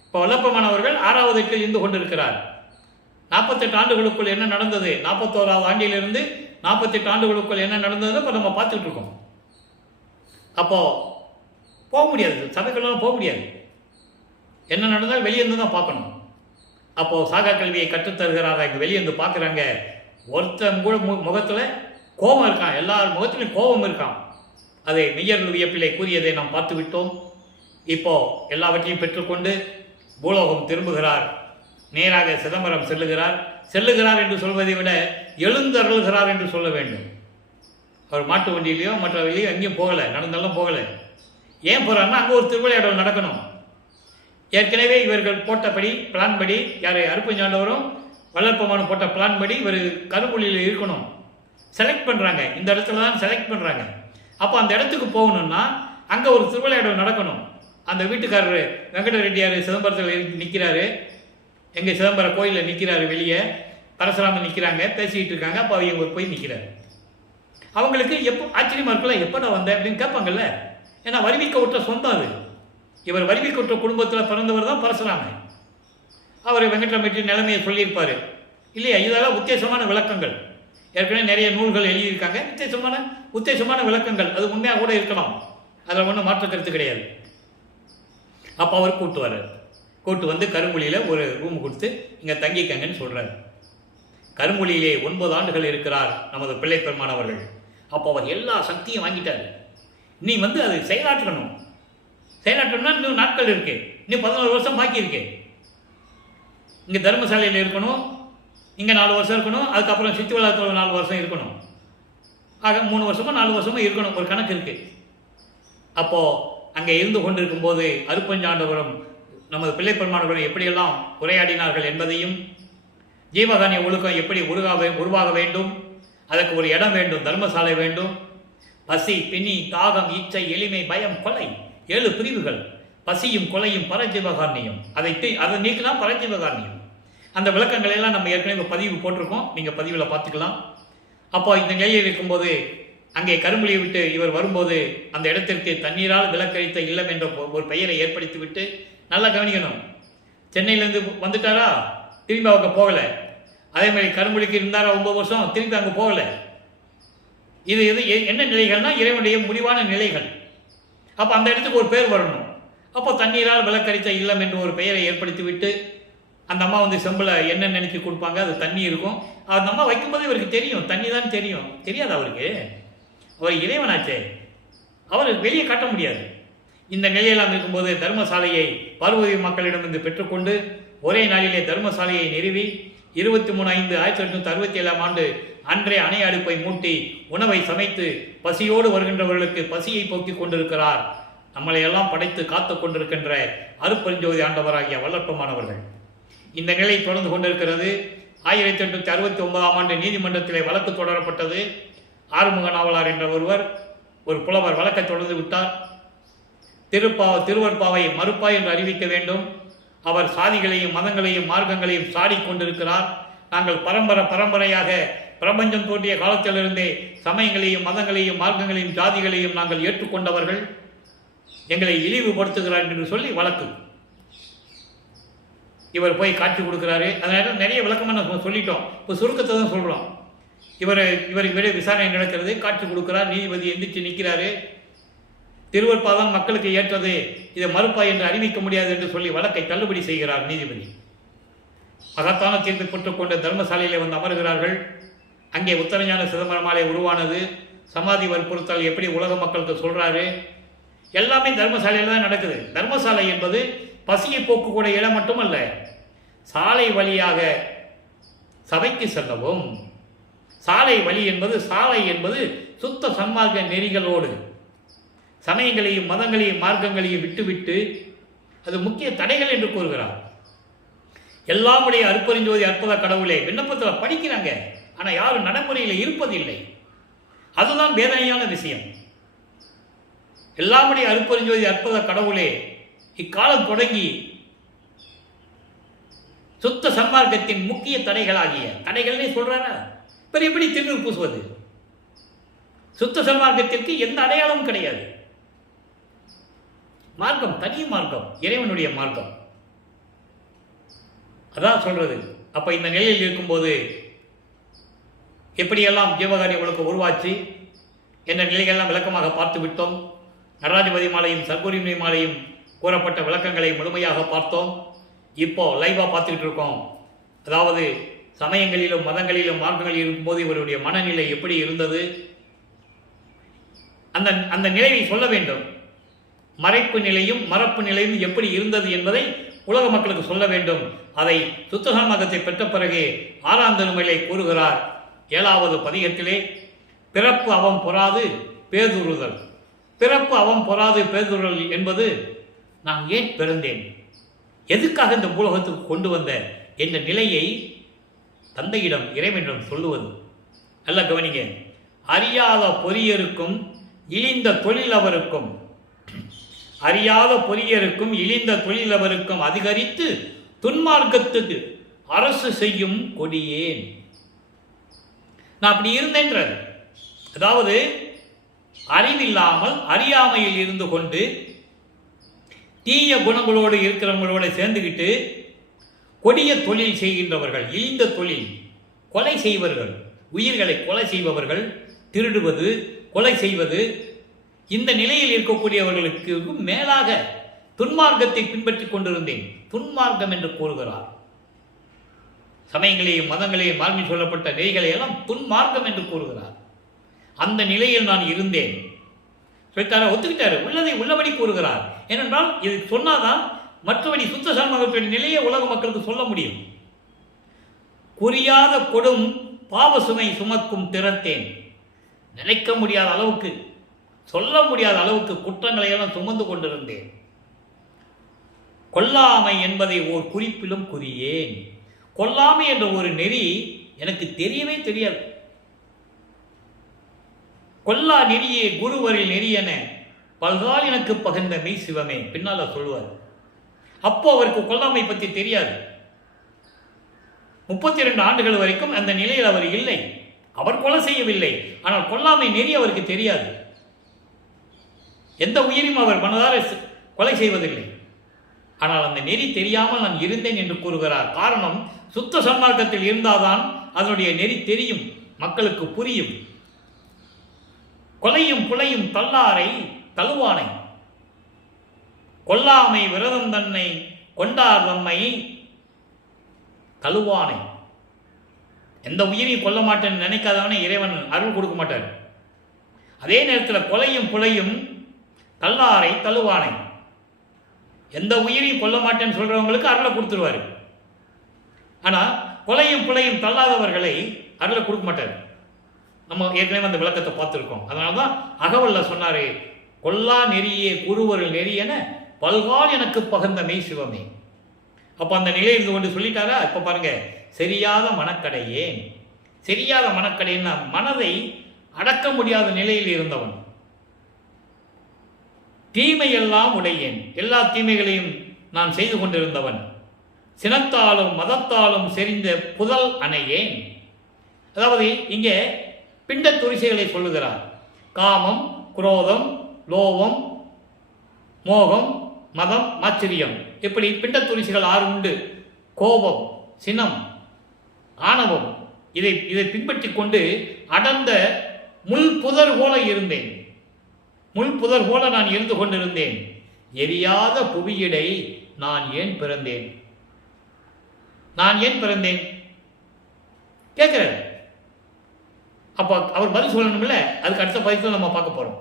இப்போ வல்லப்பமானவர்கள் 6வது எட்டில் இருந்து கொண்டிருக்கிறார். 48 ஆண்டுகளுக்குள் என்ன நடந்தது, 41வது ஆண்டிலிருந்து 48 ஆண்டுகளுக்குள் என்ன நடந்ததுன்னு இப்போ நம்ம பார்த்துட்டு இருக்கோம். அப்போ போக முடியாது, சபைக்குள்ளே போக முடியாது. என்ன நடந்தால் வெளியேருந்து தான் பார்க்கணும். அப்போது சாகா கல்வியை கற்றுத்தருகிறாரா, இங்கே வெளியேருந்து பார்க்குறாங்க. ஒருத்தன் கூட முகத்தில் கோபம் இருக்கான், எல்லார் முகத்திலையும் கோபம் இருக்கான். அதை மெய்யருள் வியப்பிலே கூறியதை நாம் பார்த்து விட்டோம். இப்போ எல்லாவற்றையும் பெற்றுக்கொண்டு பூலோகம் திரும்புகிறார். நேராக சிதம்பரம் செல்லுகிறார் என்று சொல்வதை விட எழுந்தருள்கிறார் என்று சொல்ல வேண்டும். அவர் மாட்டு வண்டியிலையோ மற்ற வழியோ எங்கேயும் போகலை, நடந்தாலும் போகலை. ஏன் போகிறாருன்னா அங்கே ஒரு திருவிளையாடல் நடக்கணும். ஏற்கனவே இவர்கள் போட்டபடி பிளான் படி யார் அருட்பெருஞ்சாண்டவரும் வளர்ப்பமானம் போட்ட பிளான் படி இவர் கருங்குழியில் இருக்கணும். செலக்ட் பண்ணுறாங்க, இந்த இடத்துல தான் செலக்ட் பண்ணுறாங்க. அப்போ அந்த இடத்துக்கு போகணுன்னா அங்கே ஒரு திருவிளையாடல் நடக்கணும். அந்த வீட்டுக்காரர் வெங்கட ரெட்டியார் சிதம்பரத்தில் நிற்கிறாரு, எங்கள் சிதம்பரம் கோயிலில் நிற்கிறாரு, வெளியே பரசுராமன் நிற்கிறாங்க, பேசிக்கிட்டு இருக்காங்க. அப்போ அவங்க போய் நிற்கிறாரு. அவங்களுக்கு எப்போ ஆச்சரியமாக இருக்குல்ல, எப்போ நான் வந்தேன் அப்படின்னு கேட்பாங்கல்ல. ஏன்னா வரிவிக்க விட்ட சொந்தம் அது. இவர் வரிவிக்க விட்ட குடும்பத்தில் பிறந்தவர் தான் பரசுராமன். அவர் வெங்கட்ராமட்டி நிலைமையை சொல்லியிருப்பார் இல்லையா. இதெல்லாம் உத்தேசமான விளக்கங்கள். ஏற்கனவே நிறைய நூல்கள் எழுதியிருக்காங்க. உத்தேசமான விளக்கங்கள். அது உண்மையாக கூட இருக்கலாம், அதில் ஒன்றும் மாற்று கருத்து கிடையாது. அப்போ அவர் கூட்டு வந்து கருங்குழியில் ஒரு ரூம் கொடுத்து இங்கே தங்கிக்கங்கன்னு சொல்கிறார். கருங்குழியிலே 9 ஆண்டுகள் இருக்கிறார் நமது பிள்ளை பெருமான் அவர்கள். அப்போ அவர் எல்லா சக்தியும் வாங்கிட்டார். நீ வந்து அதை செயலாற்றணும்னா இன்னும் நாட்கள் இருக்கு, இன்னும் 11 வருஷம் பாக்கி இருக்கு. இங்கே தர்மசாலையில் இருக்கணும், இங்கே 4 வருஷம் இருக்கணும், அதுக்கப்புறம் சித்திவளாத்தில் 4 வருஷம் இருக்கணும். ஆக 3 வருஷமோ 4 வருஷமோ இருக்கணும், ஒரு கணக்கு இருக்கு. அப்போது அங்கே இருந்து கொண்டிருக்கும்போது அருப்பஞ்சாண்டவரும் நமது பிள்ளை பெருமானவர்கள் எப்படியெல்லாம் உரையாடினார்கள் என்பதையும், ஜீவகானிய ஒழுக்கம் எப்படி உருவாக வேண்டும், அதற்கு ஒரு இடம் வேண்டும், தர்மசாலை வேண்டும். பசி, பிணி, தாகம், இச்சை, எளிமை, பயம், கொலை, 7 பிரிவுகள். பசியும் கொலையும் பரஜீவகாரணியம். அதை நீக்கினா பரஜீவகாரணியம். அந்த விளக்கங்களை எல்லாம் நம்ம ஏற்கனவே பதிவு போட்டிருக்கோம், நீங்கள் பதிவில் பார்த்துக்கலாம். அப்போ இந்த நிலையில் இருக்கும்போது அங்கே கருங்குழியை விட்டு இவர் வரும்போது அந்த இடத்திற்கு தண்ணீரால் விளக்கழித்த இல்லம் என்ற ஒரு பெயரை ஏற்படுத்திவிட்டு, நல்லா கவனிக்கணும், சென்னையிலேருந்து வந்துட்டாரா, திரும்பி அவங்க போகலை. அதே மாதிரி கருங்குழிக்கு இருந்தாரா 9 வருஷம், திரும்பி அங்கே போகலை. இது என்ன நிலைகள்னா இறைவனுடைய முடிவான நிலைகள். அப்போ அந்த இடத்துக்கு ஒரு பேர் வரணும். அப்போ தண்ணீரால் விளக்கரித்த இல்லம் என்று ஒரு பெயரை ஏற்படுத்தி விட்டு அந்த அம்மா வந்து செம்பில் என்ன நினைச்சு கொடுப்பாங்க, அது தண்ணி இருக்கும். அந்த அம்மா வைக்கும்போது இவருக்கு தெரியும், தண்ணி தான் தெரியும். தெரியாது அவருக்கு, அவர் இறைவனாச்சே, அவர் வெளியே காட்ட முடியாது. இந்த நிலையெல்லாம் இருக்கும்போது தர்மசாலையை பார்வதி மக்களிடமிருந்து பெற்றுக்கொண்டு ஒரே நாளிலே தர்மசாலையை நிறுவி 23/5/1867 ஆண்டு அன்றே அணை அடுப்பை மூட்டி உணவை சமைத்து பசியோடு வருகின்றவர்களுக்கு பசியை போக்கிக் கொண்டிருக்கிறார். நம்மளையெல்லாம் படைத்து காத்து கொண்டிருக்கின்ற அருப்பெருஞ்சோதி ஆண்டவராகிய வல்லற்பமானவர்கள். இந்த நிலை தொடர்ந்து கொண்டிருக்கிறது. 1869 ஆண்டு நீதிமன்றத்திலே வழக்கு தொடரப்பட்டது. ஆறுமுக நாவலார் என்ற ஒரு புலவர் வழக்கை தொடர்ந்து விட்டார். திருவற்பாவை மறுப்பா என்று அறிவிக்க வேண்டும். அவர் சாதிகளையும் மதங்களையும் மார்க்கங்களையும் சாடிக்கொண்டிருக்கிறார். நாங்கள் பரம்பரையாக பிரபஞ்சம் தோன்றிய காலத்திலிருந்தே சமயங்களையும் மதங்களையும் மார்க்கங்களையும் ஜாதிகளையும் நாங்கள் ஏற்றுக்கொண்டவர்கள், எங்களை இழிவுபடுத்துகிறார் என்று சொல்லி வழக்கு. இவர் போய் காட்சி கொடுக்குறாரு. அதனால நிறைய விளக்கமாக நம்ம சொல்லிட்டோம், இப்போ சுருக்கத்தை தான் சொல்கிறோம். இவருக்கு விட விசாரணை நடக்கிறது, காட்சி கொடுக்குறார். நீதிபதி எந்திரிச்சு நிற்கிறாரு. திருவற்பாதான் மக்களுக்கு ஏற்றது, இதை மறுப்பா என்று அறிவிக்க முடியாது என்று சொல்லி வழக்கை தள்ளுபடி செய்கிறார் நீதிபதி. மகத்தான தீர்ப்பை பெற்றுக்கொண்டு தர்மசாலையில் வந்து அமர்கிறார்கள். அங்கே உத்தரஞான சிதம்பரமாலை உருவானது. சமாதி வற்புறுத்தல் எப்படி உலக மக்களுக்கு சொல்கிறாரு, எல்லாமே தர்மசாலையில் தான் நடக்குது. தர்மசாலை என்பது பசியை போக்கக்கூடிய இடம் மட்டுமல்ல, சாலை வழியாக சபைக்கு செல்லவும். சாலை என்பது சுத்த சன்மார்க்க நெறிகளோடு சமயங்களையும் மதங்களையும் மார்க்கங்களையும் விட்டுவிட்டு அது முக்கிய தடைகள் என்று கூறுகிறார். எல்லாமுடைய அருப்பெருஞ்சோதி அற்புத கடவுளே விண்ணப்பத்தில் படிக்கிறாங்க, ஆனால் யாரும் நடைமுறையில் இருப்பதில்லை. அதுதான் வேதனையான விஷயம். எல்லாமுடைய அருப்பெருஞ்சோதி அற்புத கடவுளே இக்காலம் தொடங்கி சுத்த சன்மார்க்கத்தின் முக்கிய தடைகள்னே சொல்றாரா? இப்ப எப்படி திருநூறு பூசுவது? சுத்த சன்மார்க்கத்திற்கு எந்த அடையாளமும் கிடையாது. மார்க்கம் தனி மார்க்கம், இறைவனுடைய மார்க்கம். அதான் சொல்றது. அப்ப இந்த நிலையில் இருக்கும்போது எப்படியெல்லாம் ஜீவகாரிய ஒழுக்கம் உருவாச்சு என்ற நிலைகளெல்லாம் விளக்கமாக பார்த்து விட்டோம். நடராஜபதி மாலையும் சர்க்குரிமணி மாலையும் கூறப்பட்ட விளக்கங்களை முழுமையாக பார்த்தோம். இப்போ லைவாக பார்த்துக்கிட்டு இருக்கோம். அதாவது சமயங்களிலும் மதங்களிலும் மார்க்கங்களில் இருக்கும்போது இவருடைய மனநிலை எப்படி இருந்தது, அந்த நிலையை சொல்ல வேண்டும். மறைப்பு நிலையும் மரப்பு நிலையும் எப்படி இருந்தது என்பதை உலக மக்களுக்கு சொல்ல வேண்டும். அதை சுத்த சன்மார்க்கத்தை பெற்ற பிறகு 6ஆம் திருமுறையிலே கூறுகிறார். 7வது பதிகத்திலே பிறப்பு அவம் பொறாது பேதுறுதல். பிறப்பு அவம் பொறாது பேதுறுதல் என்பது நான் ஏன் பிறந்தேன், எதுக்காக இந்த பூலோகத்துக்கு கொண்டு வந்த என்ற நிலையை தந்தையிடம் இறைவனிடம் சொல்லுவது. நல்ல கவனிங்க. அறியாத பொறியருக்கும் இழிந்த தொழிலவருக்கும், அறியாத பொறியருக்கும் இழிந்த தொழிலவருக்கும் அதிகரித்து துன்மார்க்கத்துக்கு அரசு செய்யும் கொடியேன். நான் அப்படி இருந்தேன்றது. அதாவது அறிவில்லாமல் அறியாமையில் இருந்து கொண்டு தீய குணங்களோடு இருக்கிறவங்களோட சேர்ந்துக்கிட்டு கொடிய தொழில் செய்கின்றவர்கள், இழிந்த தொழில், கொலை செய்வர்கள், உயிர்களை கொலை செய்பவர்கள், திருடுவது, கொலை செய்வது, இந்த நிலையில் இருக்கக்கூடியவர்களுக்கு மேலாக துன்மார்க்கத்தை பின்பற்றி கொண்டிருந்தேன். துன்மார்க்கம் என்று கூறுகிறார். சமயங்களையும் மதங்களையும் மாற்றி சொல்லப்பட்ட நெறிகளை எல்லாம் துன்மார்க்கம் என்று கூறுகிறார். அந்த நிலையில் நான் இருந்தேன் சொல்லிட்டார, ஒத்துக்கிட்டாரு. உள்ளதை உள்ளபடி கூறுகிறார். ஏனென்றால் இது சொன்னாதான் மற்றபடி சுத்த சன்மார்க்கத்தின் நிலையை உலக மக்களுக்கு சொல்ல முடியும். குறியாத கொடும் பாவ சுமை சுமக்கும் திறத்தேன். நினைக்க முடியாத அளவுக்கு, சொல்ல முடியாத அளவுக்கு குற்றங்களை எல்லாம் சுமந்து கொண்டிருந்தேன். கொல்லாமை என்பதை ஓர் குறிப்பிலும் குறியேன். கொல்லாமை என்ற ஒரு நெறி எனக்கு தெரியவே தெரியாது. கொல்லா நெறியே குருவரில் நெறியென பல்கால் எனக்கு பகிர்ந்த மெய் சிவமே. பின்னால சொல்லுவார். அப்போ அவருக்கு கொல்லாமை பற்றி தெரியாது. 32 ஆண்டுகள் வரைக்கும் அந்த நிலையில் அவர் இல்லை. அவர் கொலை செய்யவில்லை. ஆனால் கொல்லாமை நெறி அவருக்கு தெரியாது. எந்த உயிரையும் அவர் மனதார கொலை செய்வதில்லை. ஆனால் அந்த நெறி தெரியாமல் நான் இருந்தேன் என்று கூறுகிறார். காரணம், சுத்த சன்மார்க்கத்தில் இருந்தால்தான் அதனுடைய நெறி தெரியும், மக்களுக்கு புரியும். கொலையும் புலையும் தள்ளாரை தழுவானை, கொல்லாமை விரதம் தன்னை கொண்டார் தம்மை தழுவானை. எந்த உயிரையும் கொல்ல மாட்டேன்னு நினைக்காதவனே இறைவன் அருள் கொடுக்க மாட்டார். அதே நேரத்தில் கொலையும் புலையும் தள்ளாரை தழுவானை, எந்த உயிரையும் கொல்ல மாட்டேன்னு சொல்றவங்களுக்கு அருளை கொடுத்துருவாரு. ஆனால் கொலையும் புலையும் தள்ளாதவர்களை அருளை கொடுக்க மாட்டார். நம்ம ஏற்கனவே அந்த விளக்கத்தை பார்த்துருக்கோம். அதனால தான் அகவல்ல சொன்னாரு, கொல்லா நெறியே குருவருள் நெறியென பல்கால் எனக்கு பகிர்ந்த மெய் சிவமே. அப்போ அந்த நிலையில் இருந்து கொண்டு சொல்லிட்டாரா. இப்போ பாருங்க, சரியாத மனக்கடையே. சரியாத மனக்கடைன்னா மனதை அடக்க முடியாத நிலையில் இருந்தவன். தீமையெல்லாம் உடையேன், எல்லா தீமைகளையும் நான் செய்து கொண்டிருந்தவன். சினத்தாலும் மதத்தாலும் செறிந்த புதல் அணையேன். அதாவது இங்கே பிண்ட துரிசைகளை சொல்லுகிறார். காமம், குரோதம், லோபம், மோகம், மதம், மாச்சரியம், இப்படி பிண்ட துரிசைகள் 6 உண்டு. கோபம், சினம், ஆணவம், இதை பின்பற்றி கொண்டு அடர்ந்த முள் புதர் போல இருந்தேன். முள் புதர் போல நான் இருந்து கொண்டிருந்தேன். எரியாத புவியிடை நான் ஏன் பிறந்தேன்? நான் ஏன் பிறந்தேன் கேட்கிறார். அப்போ அவர் பதில் சொல்லணும்ல. அதுக்கு அடுத்த பதில் நம்ம பார்க்க போறோம்.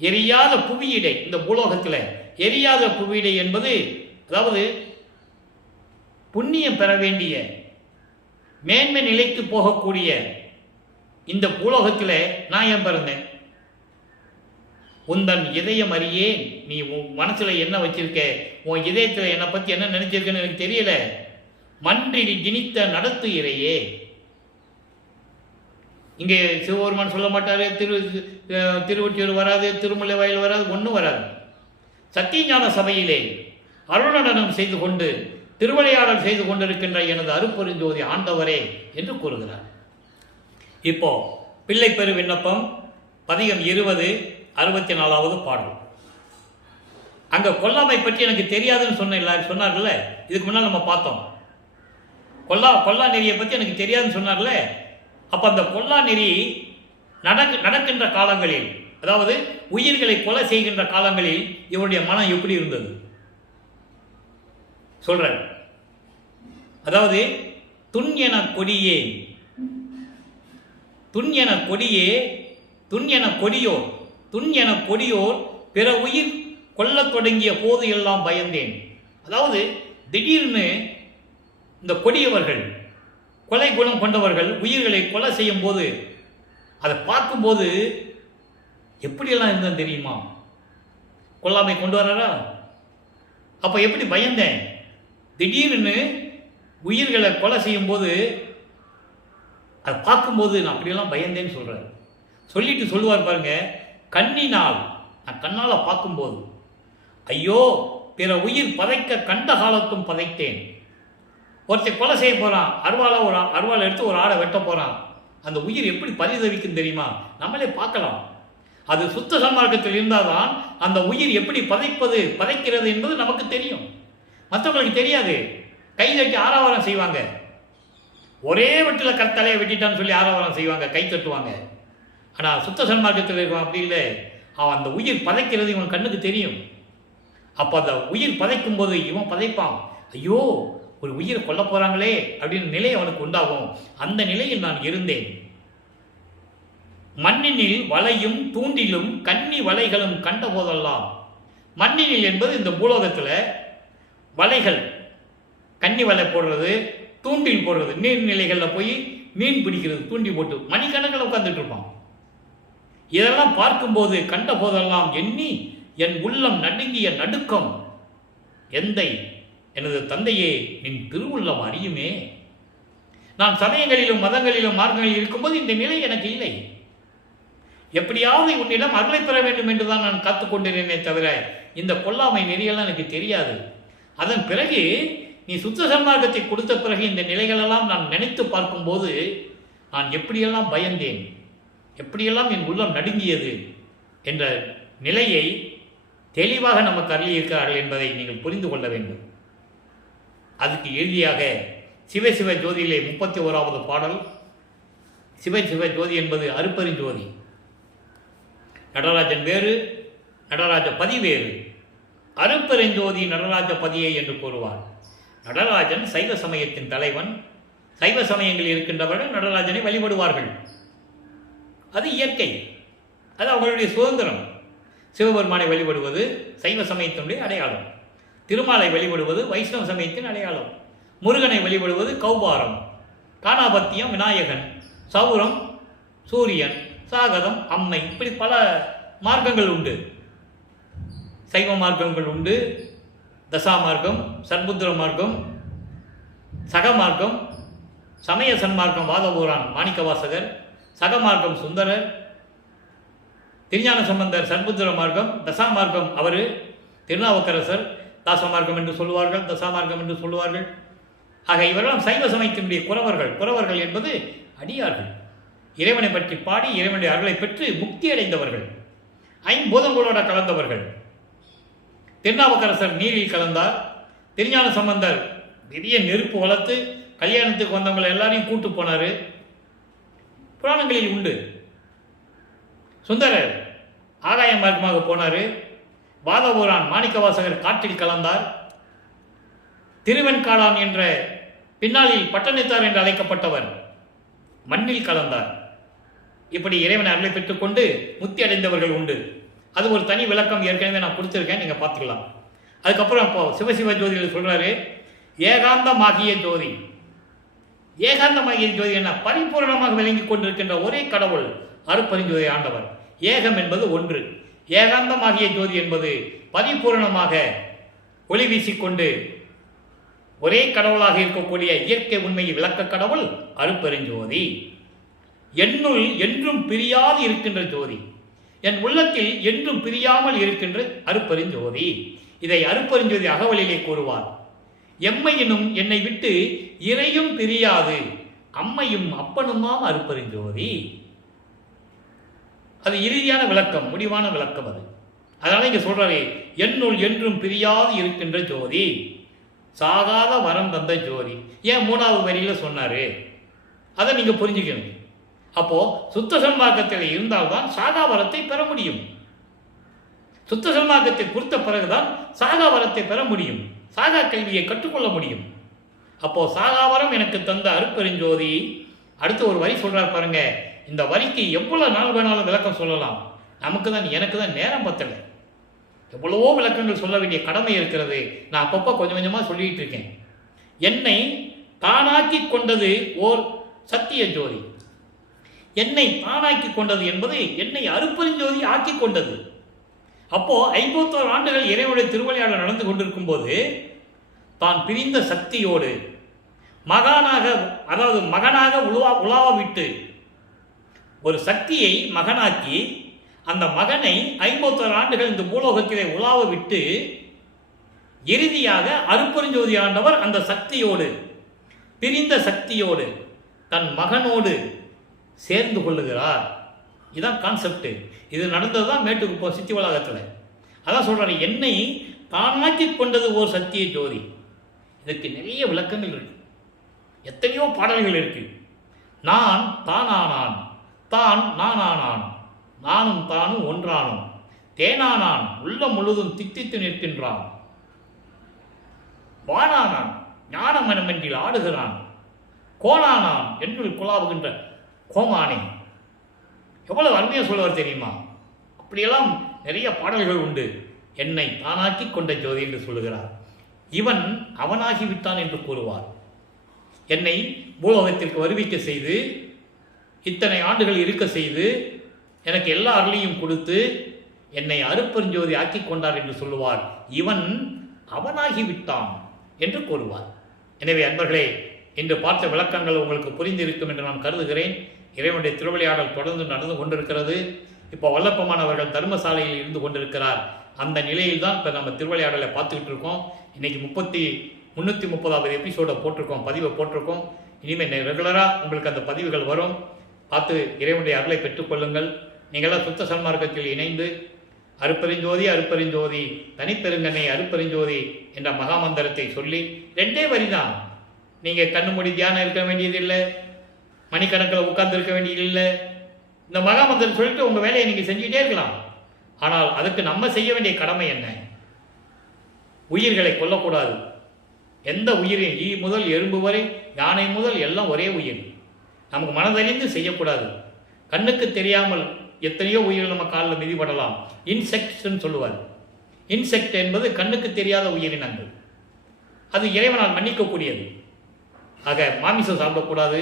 எரியாத புவியிடை, இந்த பூலோகத்தில் எரியாத புவியிடை என்பது, அதாவது புண்ணியம் பெற வேண்டிய, மேன்மை நிலைத்து போகக்கூடிய இந்த பூலோகத்தில் நான் ஏன் பிறந்தேன்? உந்தன் இதயம் அறியே, நீ உன் மனசுல என்ன வச்சிருக்க, உன் இதயத்தில் என்னை பற்றி என்ன நினைச்சிருக்கன்னு எனக்கு தெரியல. மன்றில் திணித்த நடத்து இறையே. இங்கே சிவபெருமான் சொல்ல மாட்டாரு, திருவொற்றியூர் வராது, திருமலை வயல் வராது, ஒன்றும் வராது. சத்தியஞான சபையிலே அருளடனம் செய்து கொண்டு திருவிளையாடல் செய்து கொண்டிருக்கின்ற எனது அருப்பெருஞ்சோதி ஆண்டவரே என்று கூறுகிறார். இப்போ பிள்ளைப்பெரு விண்ணப்பம் பதிகம் 20 64வது பாடல். அங்க கொல்லாமை பற்றி எனக்கு தெரியாதுன்னு சொன்னார்ல. இதுக்கு முன்னால் நம்ம பார்த்தோம். கொல்லா நெறியை பற்றி எனக்கு தெரியாதுன்னு சொன்னார்ல. அப்போ அந்த கொல்லா நெறி நடக்கின்ற காலங்களில், அதாவது உயிர்களை கொலை செய்கின்ற காலங்களில் இவருடைய மனம் எப்படி இருந்தது சொல்ற. அதாவது துன் என கொடியே, துன் என கொடியே, துன் என கொடியோர், துன் என கொடியோர் பிற உயிர் கொல்லத் தொடங்கிய போது எல்லாம் பயந்தேன். அதாவது திடீர்னு இந்த கொடியவர்கள், கொலை குணம் கொண்டவர்கள் உயிர்களை கொலை செய்யும் போது, அதை பார்க்கும்போது எப்படியெல்லாம் இருந்தேன் தெரியுமா? கொல்லாமை கொண்டு வர்றாரா? அப்போ எப்படி பயந்தேன்? திடீர்னு உயிர்களை கொலை செய்யும் போது அதை பார்க்கும்போது நான் அப்படியெல்லாம் பயந்தேன்னு சொல்கிறார். சொல்லிட்டு சொல்லுவார் பாருங்க, கண்ணினால் நான் கண்ணால் பார்க்கும்போது ஐயோ பிற உயிர் பதைக்க கண்ட காலத்தும் பதைத்தேன். ஒருத்தர் கொலை செய்ய போகிறான், அருவாளை எடுத்து ஒரு ஆடை வெட்ட போகிறான். அந்த உயிர் எப்படி பரிதவிக்கும் தெரியுமா? நம்மளே பார்க்கலாம். அது சுத்த சன்மார்க்கத்தில் இருந்தால் தான் அந்த உயிர் எப்படி பதைக்கிறது என்பது நமக்கு தெரியும். மற்றவங்களுக்கு தெரியாது. கை தட்டி ஆரவாரம் செய்வாங்க. ஒரே வெட்டில் தலையை வெட்டிட்டான்னு சொல்லி ஆரவாரம் செய்வாங்க, கை தட்டுவாங்க. ஆனால் சுத்த சன்மார்க்கத்தில் இருக்கான் அப்படி இல்லை. அவன் அந்த உயிர் பதைக்கிறது இவன் கண்ணுக்கு தெரியும். அப்போ அந்த உயிர் பதைக்கும் போது இவன் பதைப்பான், ஐயோ ஒரு உயிரை கொல்ல போகிறாங்களே அப்படின்னு நிலை அவனுக்கு உண்டாகும். அந்த நிலையில் நான் இருந்தேன். மண்ணினில் வலையும் தூண்டிலும் கன்னி வலைகளும் கண்ட போதெல்லாம். மண்ணினில் என்பது இந்த பூலோகத்தில் வலைகள், கன்னி வலை போடுறது, தூண்டில் போடுறது, நீர்நிலைகளில் போய் மீன் பிடிக்கிறது, தூண்டி போட்டு மணிக்கணக்கில் உட்கார்ந்துட்டு இருப்பான். இதெல்லாம் பார்க்கும்போது கண்ட போதெல்லாம் எண்ணி என் உள்ளம் நடுங்கிய நடுக்கம். எந்தை எனது தந்தையே, நின் திருவுள்ளம் அறியுமே. நான் சமயங்களிலும் மதங்களிலும் மார்க்கங்களில் இருக்கும்போது இந்த நிலை எனக்கு இல்லை. எப்படியாவது உன்னிடம் அருளை பெற வேண்டும் என்றுதான் நான் காத்துக்கொண்டிருந்தேனே தவிர இந்த கொல்லாமை நெறியெல்லாம் எனக்கு தெரியாது. அதன் பிறகு நீ சுத்த சன்மார்க்கத்தை கொடுத்த பிறகு இந்த நிலைகளெல்லாம் நான் நினைத்து பார்க்கும்போது நான் எப்படியெல்லாம் பயந்தேன், எப்படியெல்லாம் என் உள்ளம் நடுங்கியது என்ற நிலையை தெளிவாக நமக்கு அருளியிருக்கிறார்கள் என்பதை நீங்கள் புரிந்து கொள்ள வேண்டும். அதுக்கு இறுதியாக சிவசிவ ஜோதியிலே 31வது பாடல். சிவசிவ ஜோதி என்பது அருப்பெருஞ்சோதி. நடராஜன் வேறு, நடராஜ பதி வேறு. அருப்பெருஞ்சோதி நடராஜ பதியை என்று கூறுவார். நடராஜன் சைவ சமயத்தின் தலைவன். சைவ சமயங்களில் இருக்கின்றவர்கள் நடராஜனை வழிபடுவார்கள். அது இயற்கை, அது அவர்களுடைய சுதந்திரம். சிவபெருமானை வழிபடுவது சைவ சமயத்தினுடைய அடையாளம். திருமாலை வழிபடுவது வைஷ்ணவ சமயத்தின் அடையாளம். முருகனை வழிபடுவது கௌபாரம், காணாபத்தியம் விநாயகன், சௌரம் சூரியன், சாகதம் அம்மை. இப்படி பல மார்க்கங்கள் உண்டு. சைவ மார்க்கங்கள் உண்டு. தசா மார்க்கம், சர்புத்திர மார்க்கம், சகமார்க்கம், சமய சன்மார்க்கம் வாதபூரான் மாணிக்கவாசகர், சகமார்க்கம் சுந்தரர், திருஞான சம்பந்தர் சர்புத்திர மார்க்கம், தசா மார்க்கம் அவர் திருநாவுக்கரசர் தாசமார்க்கம் என்று சொல்லுவார்கள், தசாமார்க்கம் என்று சொல்லுவார்கள். ஆக இவரெல்லாம் சைவ சமயத்தினுடைய குறவர்கள். குறவர்கள் என்பது அடியார்கள், இறைவனை பற்றி பாடி இறைவனுடைய அருளை பெற்று முக்தி அடைந்தவர்கள், ஐம்பூதங்களோட கலந்தவர்கள். திருநாவுக்கரசர் நீரில் கலந்தார். திருஞான சம்பந்தர் பெரிய நெருப்பு வளர்த்து கல்யாணத்துக்கு வந்தவங்களை எல்லாரையும் கூட்டு போனார். புராணங்களில் உண்டு. சுந்தரர் ஆகாய மார்க்கமாக போனார். வாதபூரான் மாணிக்கவாசகர் காற்றில் கலந்தார். திருவெண்காடான் என்ற பின்னாளில் பட்டணித்தார் என்று அழைக்கப்பட்டவர் மண்ணில் கலந்தார். இப்படி இறைவனை அருளை பெற்றுக்கொண்டு முக்தி அடைந்தவர்கள் உண்டு. அது ஒரு தனி விளக்கம் ஏற்கனவே நான் கொடுத்துருக்கேன், நீங்கள் பார்த்துக்கலாம். அதுக்கப்புறம் இப்போ சிவசிவ ஜோதிகள் சொல்கிறாரு, ஏகாந்தமாகிய ஜோதி. ஏகாந்தமாகிய ஜோதி என்ன? பரிபூரணமாக விளங்கி கொண்டிருக்கின்ற ஒரே கடவுள் அருப்பெருஞ்சோதி ஆண்டவர். ஏகம் என்பது ஒன்று, ஏகாந்தமாகிய ஜோதி என்பது பரிபூரணமாக ஒளி வீசிக்கொண்டு ஒரே கடவுளாக இருக்கக்கூடிய இயற்கை உண்மையை விளக்க கடவுள் அருப்பெருஞ்சோதி. என்னுள் என்றும் பிரியாது இருக்கின்ற ஜோதி, என் உள்ளத்தில் என்றும் பிரியாமல் இருக்கின்ற அருப்பெருஞ்சோதி. இதை அருப்பெருஞ்சோதி அகவலிலே கூறுவார். எம்மையினும் என்னை விட்டு இறையும் பிரியாது, அம்மையும் அப்பனுமாம் அருப்பெருஞ்சோதி. அது இறுதியான விளக்கம், முடிவான விளக்கம் அது. அதனால இங்க சொல்றாரு, என்னுள் என்றும் பிரியாது இருக்கின்ற ஜோதி, சாகாத வரம் தந்த ஜோதி. ஏன் 3வது வரியில சொன்னாரு? அதை நீங்க புரிஞ்சுக்கணும். அப்போ சுத்த சன்மார்க்கத்தில் இருந்தால்தான் சாகா வரத்தை பெற முடியும். சுத்த சன்மார்க்கத்தை குறித்த பிறகுதான் சாகா வரத்தை பெற முடியும், சாகா கல்வியை கற்றுக்கொள்ள முடியும். அப்போ சாகாவரம் எனக்கு தந்த அருப்பெருஞ்சோதி. அடுத்து ஒரு வரி சொல்றார் பாருங்க. இந்த வரிக்கு எவ்வளவு நாள் வேணாலும் விளக்கம் சொல்லலாம். எனக்கு தான் நேரம் பத்தலை. எவ்வளவோ விளக்கங்கள் சொல்ல வேண்டிய கடமை இருக்கிறது. நான் அப்பப்போ கொஞ்சம் கொஞ்சமாக சொல்லிட்டு இருக்கேன். என்னை தானாக்கி கொண்டது ஓர் சத்திய ஜோதி. என்னை தானாக்கி கொண்டது என்பது என்னை அருப்பெருஞ்சோதி ஆக்கி கொண்டது. அப்போ 51 ஆண்டுகள் இறைவனுடைய திருவிளையாடல் நடந்து கொண்டிருக்கும் போது தான் பிரிந்த சக்தியோடு மகனாக உலாவ விட்டு ஒரு சக்தியை மகனாக்கி அந்த மகனை 51 ஆண்டுகள் இந்த பூலோகத்திலே உலாவ விட்டு இறுதியாக அருட்பெருஞ்சோதி ஆண்டவர் அந்த சக்தியோடு, பிரிந்த சக்தியோடு தன் மகனோடு சேர்ந்து கொள்ளுகிறார். இதுதான் கான்செப்ட். இது நடந்தது தான் மேட்டுக்கு சித்தி வளாகத்தில். அதான் சொல்றாரு, என்னை தானாக்கி கொண்டது ஓர் சத்திய ஜோதி. இதற்கு நிறைய விளக்கங்கள் இருக்கு, எத்தனையோ பாடல்கள் இருக்கு. நான் தானானான், தான் நானானான், நானும் தானும் ஒன்றானோம், தேனானான் உள்ளம் முழுதும் தித்தித்து நிற்கின்றான், வானானான் ஞான மனமென்றில் ஆடுகிறான், கோணானான் என்னுள் குழாவுகின்ற கோமானே. எவ்வளவு அருமையாக சொல்லுவார் தெரியுமா? அப்படியெல்லாம் நிறைய பாடல்கள் உண்டு. என்னை தானாக்கி கொண்ட ஜோதி என்று சொல்லுகிறார். இவன் அவனாகிவிட்டான் என்று கூறுவார். என்னை பூலோகத்திற்கு வருவிக்க செய்து, இத்தனை ஆண்டுகள் இருக்க செய்து, எனக்கு எல்லா அருளையும் கொடுத்து என்னை அருட்பெருஞ்சோதி ஆக்கி கொண்டார் என்று சொல்லுவார். இவன் அவனாகிவிட்டான் என்று கூறுவார். எனவே அன்பர்களே, இன்று பார்த்த விளக்கங்கள் உங்களுக்கு புரிந்திருக்கும் என்று நான் கருதுகிறேன். இறைவனுடைய திருவிளையாடல் தொடர்ந்து நடந்து கொண்டிருக்கிறது. இப்போ வல்லப்பமானவர்கள் தர்மசாலையில் இருந்து கொண்டிருக்கிறார். அந்த நிலையில் தான் இப்போ நம்ம திருவிளையாடலை பார்த்துக்கிட்டு இருக்கோம். இன்றைக்கி 330வது எபிசோடை போட்டிருக்கோம், பதிவை போட்டிருக்கோம். இனிமேல் ரெகுலராக உங்களுக்கு அந்த பதிவுகள் வரும். பார்த்து இறைவனுடைய அருளை பெற்றுக்கொள்ளுங்கள். நீங்களாம் சுத்த சன்மார்க்கத்தில் இணைந்து அருட்பெருஞ்சோதி அருட்பெருஞ்சோதி தனிப்பெருங்கனை அருட்பெருஞ்சோதி என்ற மகாமந்திரத்தை சொல்லி 2 வரி தான். நீங்கள் கண்ணு மூடி தியானம் இருக்க வேண்டியதில்லை, மணிக்கணக்கில் உட்கார்ந்து இருக்க வேண்டியதில்லை. இந்த மகாமந்திரம் சொல்லிட்டு உங்கள் வேலையை நீங்கள் செஞ்சுக்கிட்டே இருக்கலாம். ஆனால் அதுக்கு நம்ம செய்ய வேண்டிய கடமை என்ன? உயிர்களை கொல்லக்கூடாது. எந்த உயிரையும், ஈ முதல் எறும்பு வரை, யானை முதல் எல்லாம் ஒரே உயிர். நமக்கு மனதறிந்து செய்யக்கூடாது. கண்ணுக்கு தெரியாமல் எத்தனையோ உயிர்கள் நம்ம காலில் மிதிப்படலாம். இன்செக்ட்ஸ்ன்னு சொல்லுவார். இன்செக்ட் என்பது கண்ணுக்கு தெரியாத உயிரினங்கள். அது இறைவனால் மன்னிக்கக்கூடியது. ஆக மாமிசம் சாப்பிடக்கூடாது.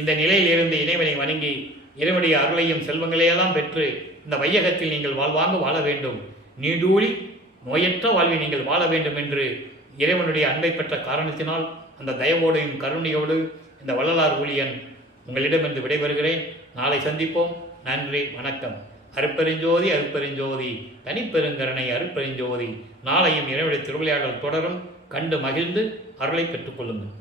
இந்த நிலையில் இருந்து இறைவனை வணங்கி இறைவனுடைய அருளையும் செல்வங்களையெல்லாம் பெற்று இந்த வையகத்தில் நீங்கள் வாழ்வாங்க வாழ வேண்டும். நீடூழி நோயற்ற வாழ்வை நீங்கள் வாழ வேண்டும் என்று இறைவனுடைய அன்பை பெற்ற காரணத்தினால் அந்த தயவோடையும் கருணையோடு இந்த வள்ளலார் ஊழியன் உங்களிடமிருந்து விடைபெறுகிறேன். நாளை சந்திப்போம். நன்றி, வணக்கம். அருட்பெருஞ்சோதி அருட்பெருஞ்சோதி தனிப்பெருங்கருணை அருட்பெருஞ்சோதி. நாளையும் இறைவனுடைய திருவிளையாடல் தொடரும். கண்டு மகிழ்ந்து அருளை பெற்றுக்கொள்ளுங்கள்.